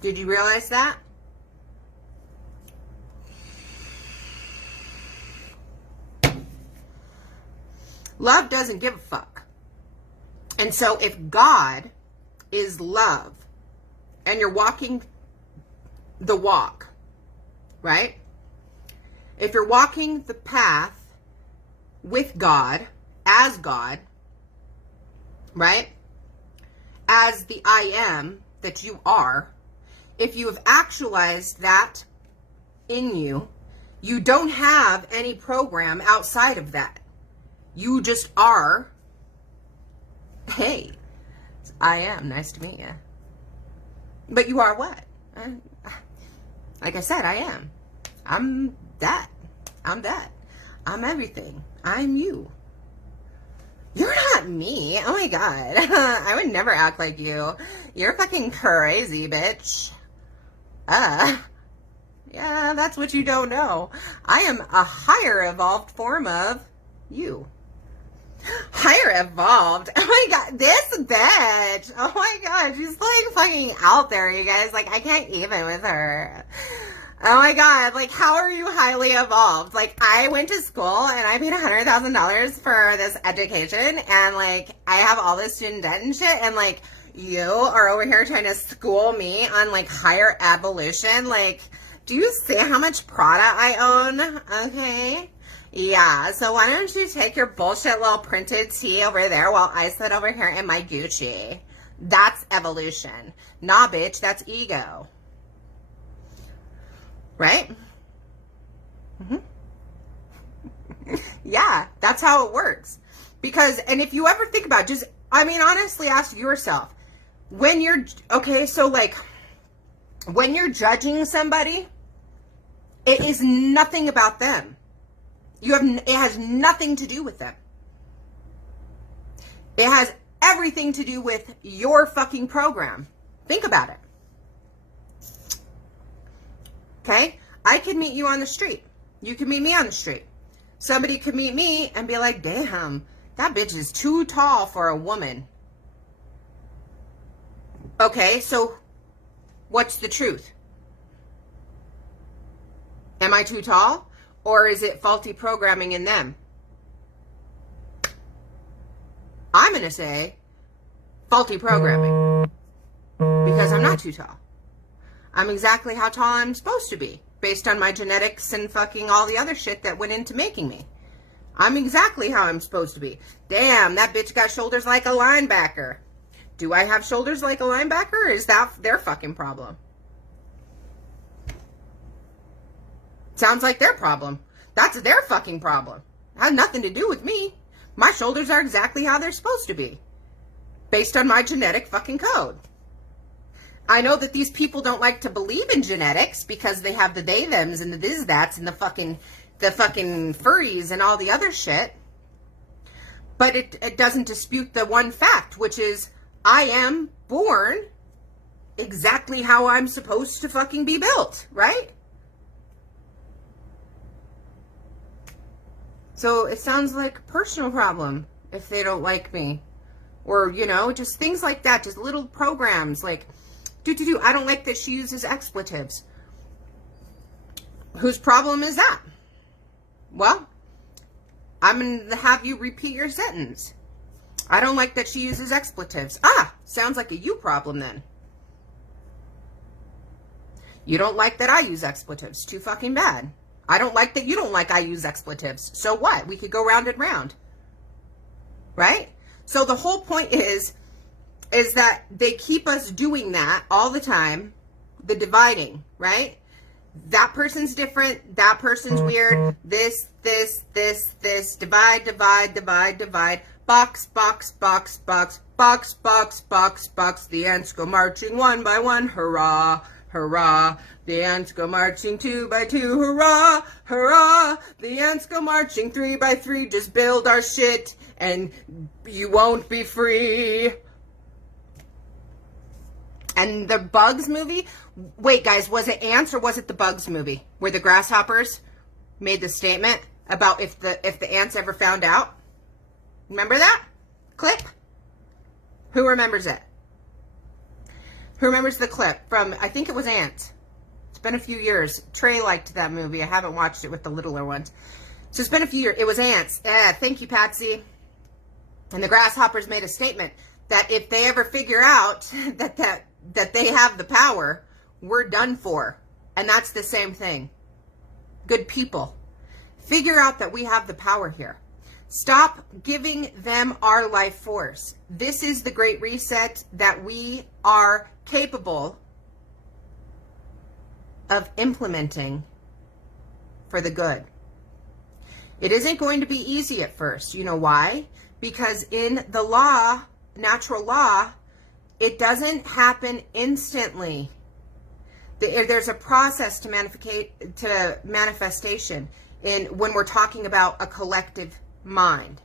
Did you realize that? Love doesn't give a fuck. And so if God is love and you're walking the walk, right? If you're walking the path with God, as God, right? As the I am that you are, if you have actualized that in you, you don't have any program outside of that. You just are. Hey, I am. Nice to meet you. But you are what? Like I said, I am. I'm that. I'm that. I'm everything. I'm you. You're not me. Oh my God. I would never act like you. You're fucking crazy, bitch. Yeah, that's what you don't know. I am a higher evolved form of you. Higher evolved. Oh my God, this bitch. Oh my God, she's like fucking out there, you guys. Like, I can't even with her. Oh my God, like, how are you highly evolved? Like, I went to school and I paid $100,000 for this education, and like, I have all this student debt and shit, and like, you are over here trying to school me on like higher evolution. Like, do you see how much Prada I own? Okay. Yeah, so why don't you take your bullshit little printed tee over there while I sit over here in my Gucci? That's evolution. Nah, bitch, that's ego. Right? Yeah, that's how it works. Because, and if you ever think about just, I mean, honestly, ask yourself, when you're, okay, so like, when you're judging somebody, it is nothing about them. It has nothing to do with them. It has everything to do with your fucking program. Think about it. Okay? I could meet you on the street. You could meet me on the street. Somebody could meet me and be like, damn, that bitch is too tall for a woman. Okay, so what's the truth? Am I too tall? Or is it faulty programming in them? I'm going to say faulty programming. Because I'm not too tall. I'm exactly how tall I'm supposed to be, based on my genetics and fucking all the other shit that went into making me. I'm exactly how I'm supposed to be. Damn, that bitch got shoulders like a linebacker. Do I have shoulders like a linebacker, or is that their fucking problem? Sounds like their problem. That's their fucking problem. It has nothing to do with me. My shoulders are exactly how they're supposed to be, based on my genetic fucking code. I know that these people don't like to believe in genetics because they have the they thems and the this that's and the fucking furries and all the other shit. But it doesn't dispute the one fact, which is I am born exactly how I'm supposed to fucking be built, right? So it sounds like a personal problem if they don't like me. Or, you know, just things like that, just little programs like I don't like that she uses expletives. Whose problem is that? Well, I'm going to have you repeat your sentence. I don't like that she uses expletives. Ah, sounds like a you problem then. You don't like that I use expletives. Too fucking bad. I don't like that you don't like I use expletives. So what? We could go round and round. Right? So the whole point is that they keep us doing that all the time, the dividing, right? That person's different, that person's weird, this, divide, box, the ants go marching one by one, hurrah, hurrah, the ants go marching 2 by 2, hurrah, hurrah, the ants go marching 3 by 3, just build our shit and you won't be free. And the Bugs movie, wait guys, was it Ants or was it the Bugs movie where the grasshoppers made the statement about if the ants ever found out? Remember that clip? Who remembers it? Who remembers the clip from, I think it was Ants. It's been a few years. Trey liked that movie. I haven't watched it with the littler ones. So it's been a few years. It was Ants. Thank you, Patsy. And the grasshoppers made a statement that if they ever figure out that they have the power, we're done for. And that's the same thing. Good people, figure out that we have the power here. Stop giving them our life force. This is the great reset that we are capable of implementing for the good. It isn't going to be easy at first. You know why? Because in the law, natural law, it doesn't happen instantly. There's a process to manifestation when we're talking about a collective mind.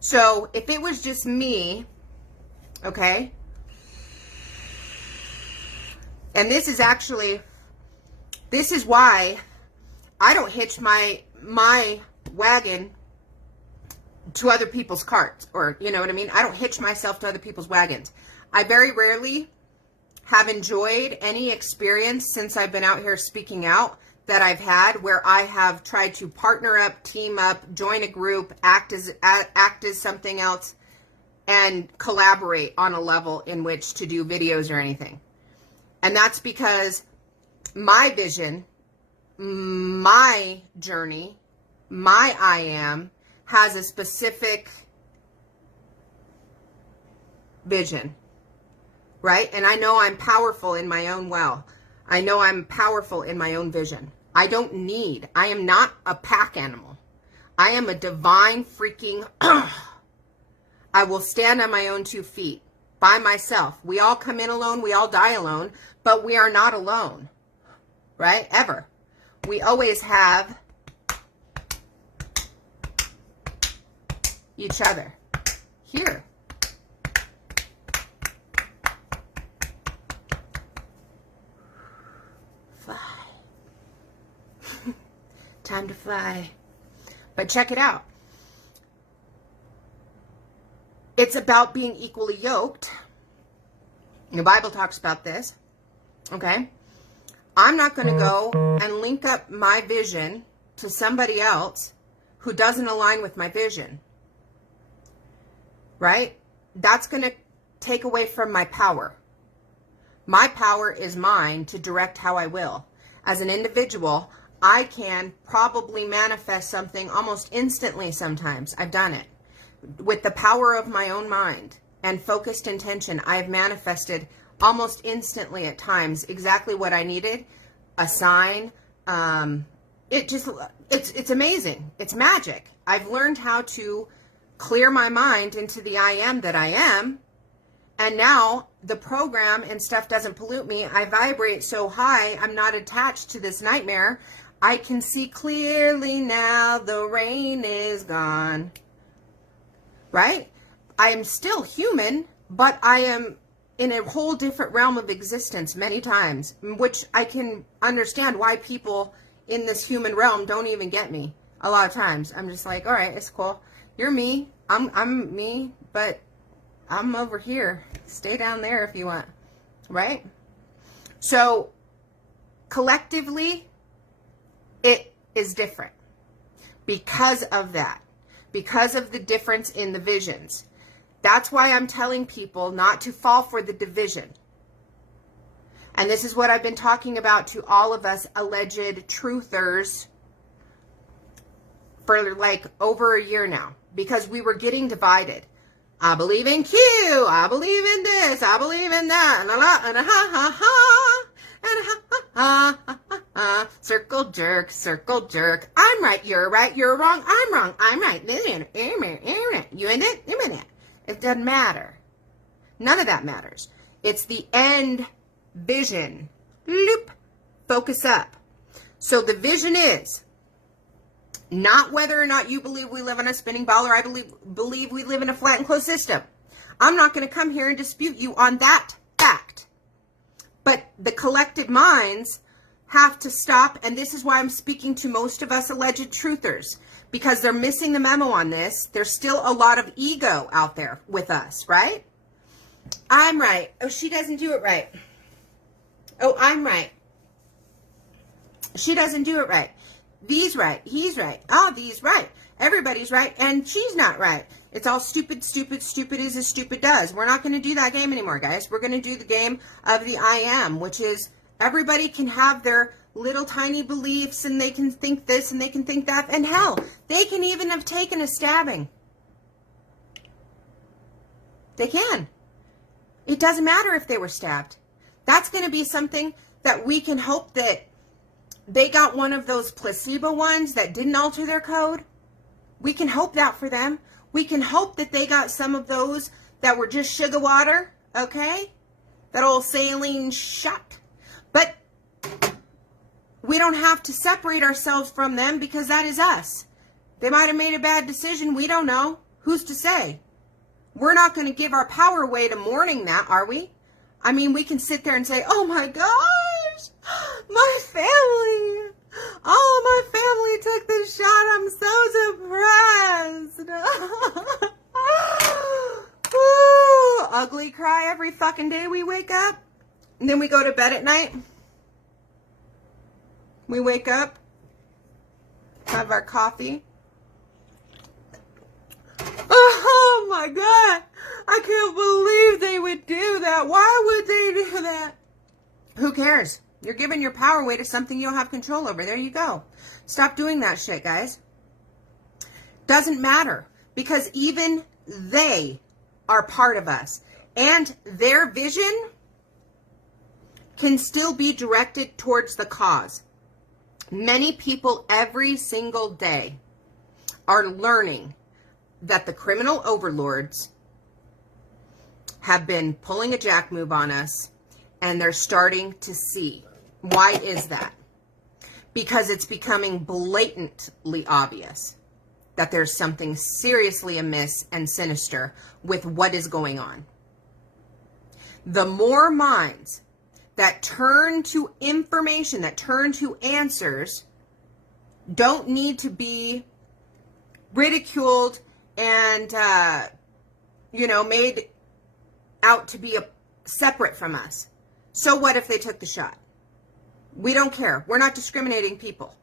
So if it was just me, okay, and this is why I don't hitch my wagon to other people's carts, or you know what I mean? I don't hitch myself to other people's wagons. I very rarely have enjoyed any experience since I've been out here speaking out that I've had where I have tried to partner up, team up, join a group, act as something else, and collaborate on a level in which to do videos or anything. And that's because my vision, my journey, my I am has a specific vision, right? And I know I'm powerful in my own well. I know I'm powerful in my own vision. I am not a pack animal. I am a divine freaking, I will stand on my own 2 feet by myself. We all come in alone. We all die alone, but we are not alone, right? Ever. We always have each other here. Time to fly. But check it out. It's about being equally yoked. The Bible talks about this. Okay? I'm not going to go and link up my vision to somebody else who doesn't align with my vision. Right? That's going to take away from my power. My power is mine to direct how I will. As an individual, I can probably manifest something almost instantly sometimes. I've done it. With the power of my own mind and focused intention, I have manifested almost instantly at times exactly what I needed. A sign. It's amazing. It's magic. I've learned how to clear my mind into the I am that I am. And now the program and stuff doesn't pollute me. I vibrate so high, I'm not attached to this nightmare. I can see clearly now, the rain is gone. Right? I am still human, but I am in a whole different realm of existence many times, which I can understand why people in this human realm don't even get me. A lot of times, I'm just like, all right, it's cool. You're me. I'm me, but I'm over here. Stay down there if you want. Right? So, collectively, it is different because of that, because of the difference in the visions. That's why I'm telling people not to fall for the division. And this is what I've been talking about to all of us alleged truthers for like over a year now, because we were getting divided. I believe in Q, I believe in this, I believe in that, and ha ha ha. And ha, ha, ha, ha, circle jerk, I'm right, you're wrong, I'm wrong, I'm right, you in it, you in it. It doesn't matter. None of that matters. It's the end vision. Loop. Focus up. So the vision is not whether or not you believe we live on a spinning ball or I believe we live in a flat and closed system. I'm not going to come here and dispute you on that fact. But the collective minds have to stop, and this is why I'm speaking to most of us alleged truthers, because they're missing the memo on this. There's still a lot of ego out there with us, right? I'm right. Oh, she doesn't do it right. Oh, I'm right. She doesn't do it right. These right. He's right. Oh, these right. Everybody's right, and she's not right. It's all stupid, stupid, stupid is as stupid does. We're not going to do that game anymore, guys. We're going to do the game of the I am, which is everybody can have their little tiny beliefs, and they can think this, and they can think that, and hell, they can even have taken a stabbing. They can. It doesn't matter if they were stabbed. That's going to be something that we can hope that they got one of those placebo ones that didn't alter their code. We can hope that for them. We can hope that they got some of those that were just sugar water, okay? That old saline shot. But we don't have to separate ourselves from them because that is us. They might have made a bad decision. We don't know. Who's to say? We're not going to give our power away to mourning that, are we? I mean, we can sit there and say, oh my gosh, my family, all of my family took this shot. I'm so depressed. Ooh, ugly cry every fucking day we wake up. And then we go to bed at night. We wake up, have our coffee. Oh my God. I can't believe they would do that. Why would they do that? Who cares? You're giving your power away to something you don't have control over. There you go. Stop doing that shit, guys. Doesn't matter, because even they are part of us, and their vision can still be directed towards the cause. Many people every single day are learning that the criminal overlords have been pulling a jack move on us, and they're starting to see. Why is that? Because it's becoming blatantly obvious that there's something seriously amiss and sinister with what is going on. The more minds that turn to information, that turn to answers, don't need to be ridiculed and, made out to be separate from us. So what if they took the shot? We don't care. We're not discriminating people.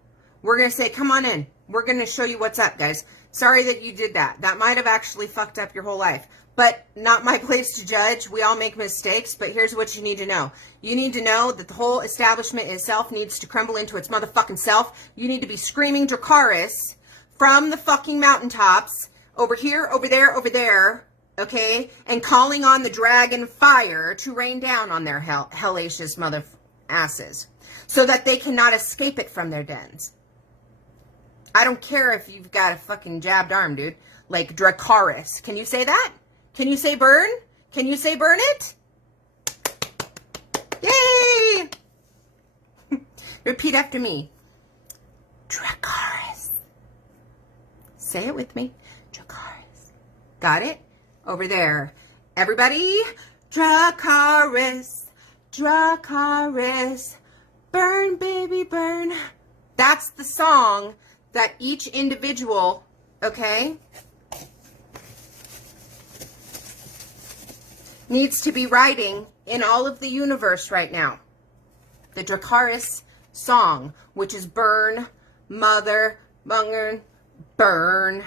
We're going to say, come on in. We're going to show you what's up, guys. Sorry that you did that. That might have actually fucked up your whole life. But not my place to judge. We all make mistakes. But here's what you need to know. You need to know that the whole establishment itself needs to crumble into its motherfucking self. You need to be screaming Dracarys from the fucking mountaintops. Over here, over there. Okay? And calling on the dragon fire to rain down on their hellacious mother asses. So that they cannot escape it from their dens. I don't care if you've got a fucking jabbed arm, dude. Like Dracarys. Can you say that? Can you say burn? Can you say burn it? Yay! Repeat after me. Dracarys. Say it with me. Dracarys. Got it? Over there. Everybody. Dracarys. Dracarys. Burn, baby, burn. That's the song that each individual, okay, needs to be writing in all of the universe right now. The Dracarys song, which is burn, mother, munger, burn.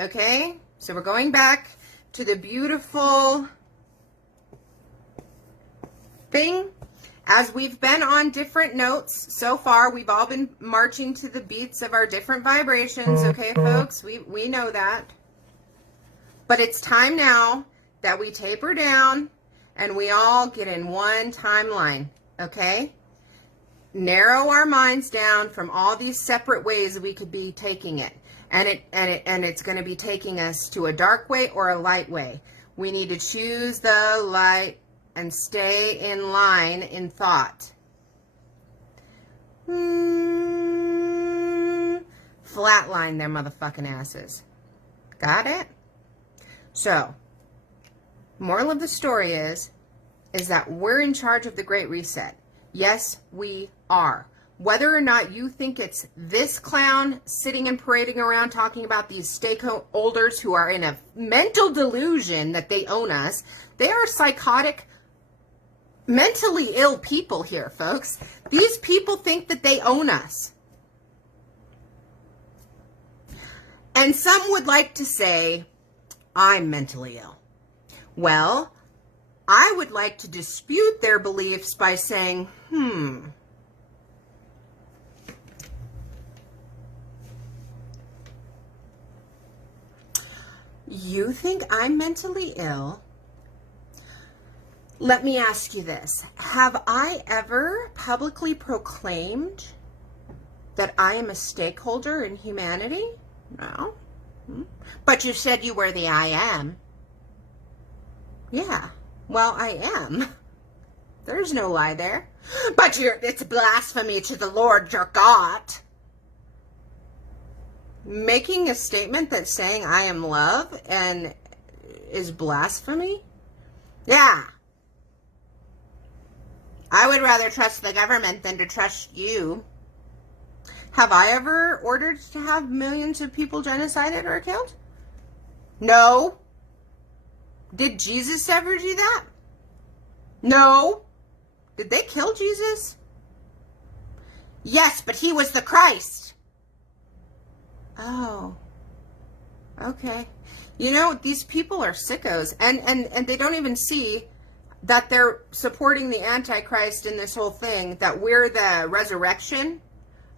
Okay? So we're going back to the beautiful thing. As we've been on different notes so far, we've all been marching to the beats of our different vibrations. Okay, folks? We know that. But it's time now that we taper down and we all get in one timeline. Okay? Narrow our minds down from all these separate ways we could be taking it. And it's going to be taking us to a dark way or a light way. We need to choose the light and stay in line in thought. Flatline their motherfucking asses. Got it? So, moral of the story is that we're in charge of the Great Reset. Yes, we are. Whether or not you think it's this clown sitting and parading around talking about these stakeholders who are in a mental delusion that they own us, they are psychotic, mentally ill people here, folks. These people think that they own us. And some would like to say, I'm mentally ill. Well, I would like to dispute their beliefs by saying, you think I'm mentally ill? Let me ask you this. Have I ever publicly proclaimed that I am a stakeholder in humanity? No. But you said you were the I am. Yeah. Well, I am. There's no lie there. But it's blasphemy to the Lord your God. Making a statement that's saying I am love and is blasphemy? Yeah. I would rather trust the government than to trust you. Have I ever ordered to have millions of people genocided or killed? No. Did Jesus ever do that? No. Did they kill Jesus? Yes, but he was the Christ. Oh. Okay. You know, these people are sickos, and they don't even see that they're supporting the Antichrist in this whole thing, that we're the resurrection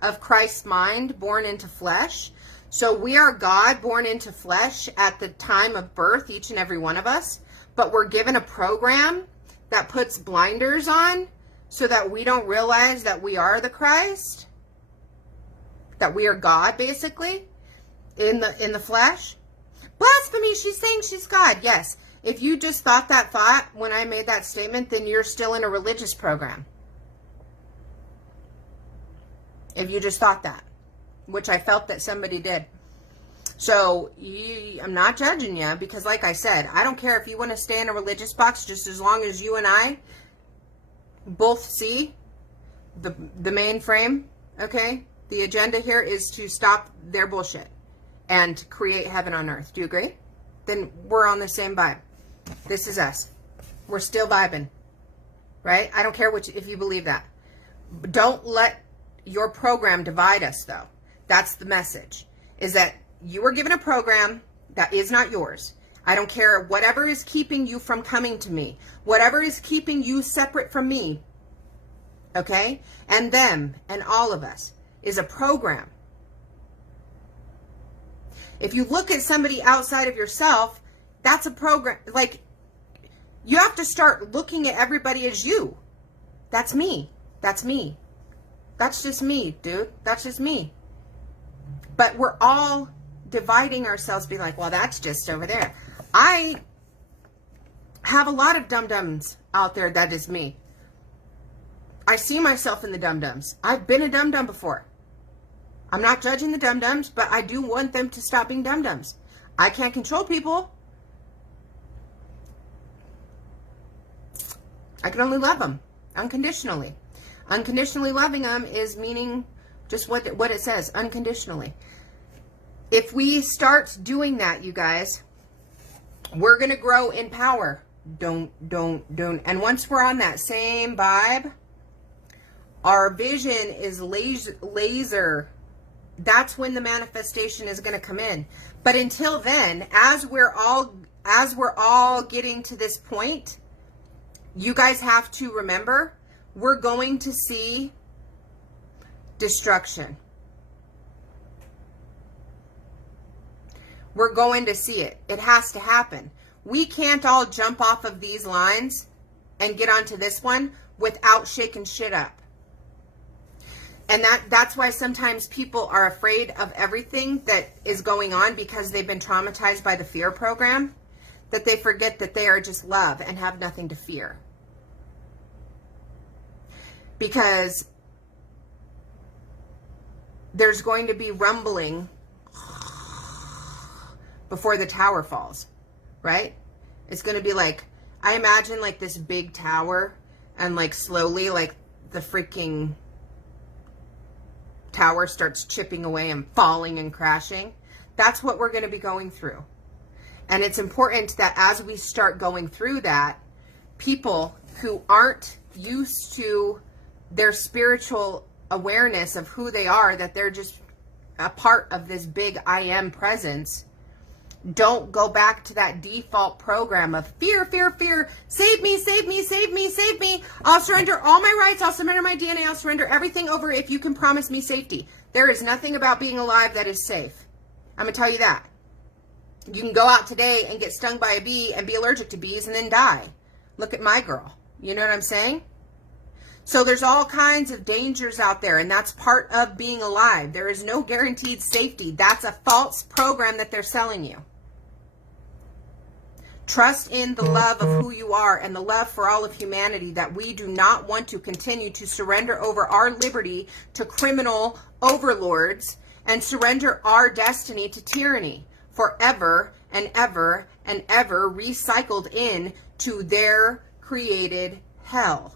of Christ's mind born into flesh. So we are God born into flesh at the time of birth, each and every one of us, but we're given a program that puts blinders on so that we don't realize that we are the Christ, that we are God, basically, in the flesh. Blasphemy, she's saying she's God. Yes. If you just thought that thought when I made that statement, then you're still in a religious program. If you just thought that, which I felt that somebody did. So I'm not judging you, because like I said, I don't care if you want to stay in a religious box, just as long as you and I both see the main frame, okay? The agenda here is to stop their bullshit and create heaven on earth. Do you agree? Then we're on the same vibe. This is us. We're still vibing, right? I don't care if you believe that. Don't let your program divide us, though. That's the message, is that you were given a program that is not yours. I don't care whatever is keeping you from coming to me, whatever is keeping you separate from me, okay? And them and all of us is a program. If you look at somebody outside of yourself, that's a program. Like, you have to start looking at everybody as you. That's me. That's me. That's just me, dude. That's just me. But we're all dividing ourselves, be like, well, that's just over there. I have a lot of dum-dums out there. That is me. I see myself in the dum-dums. I've been a dum-dum before. I'm not judging the dum-dums, but I do want them to stop being dum-dums. I can't control people. I can only love them unconditionally. Unconditionally loving them is meaning just what it says, unconditionally. If we start doing that, you guys, we're going to grow in power. Don't. And once we're on that same vibe, our vision is laser. That's when the manifestation is going to come in. But until then, as we're all getting to this point, you guys have to remember, we're going to see destruction. We're going to see it. It has to happen. We can't all jump off of these lines and get onto this one without shaking shit up. And that's why sometimes people are afraid of everything that is going on, because they've been traumatized by the fear program, that they forget that they are just love and have nothing to fear. Because there's going to be rumbling before the tower falls, right? It's going to be like, I imagine like this big tower, and like slowly like the freaking tower starts chipping away and falling and crashing. That's what we're going to be going through. And it's important that as we start going through that, people who aren't used to their spiritual awareness of who they are, that they're just a part of this big I am presence, don't go back to that default program of fear, fear, fear. Save me, save me, save me, save me. I'll surrender all my rights. I'll surrender my DNA. I'll surrender everything over if you can promise me safety. There is nothing about being alive that is safe. I'm going to tell you that. You can go out today and get stung by a bee and be allergic to bees and then die. Look at my girl. You know what I'm saying? So there's all kinds of dangers out there, and that's part of being alive. There is no guaranteed safety. That's a false program that they're selling you. Trust in the love of who you are and the love for all of humanity, that we do not want to continue to surrender over our liberty to criminal overlords and surrender our destiny to tyranny forever and ever and ever, recycled in to their created hell.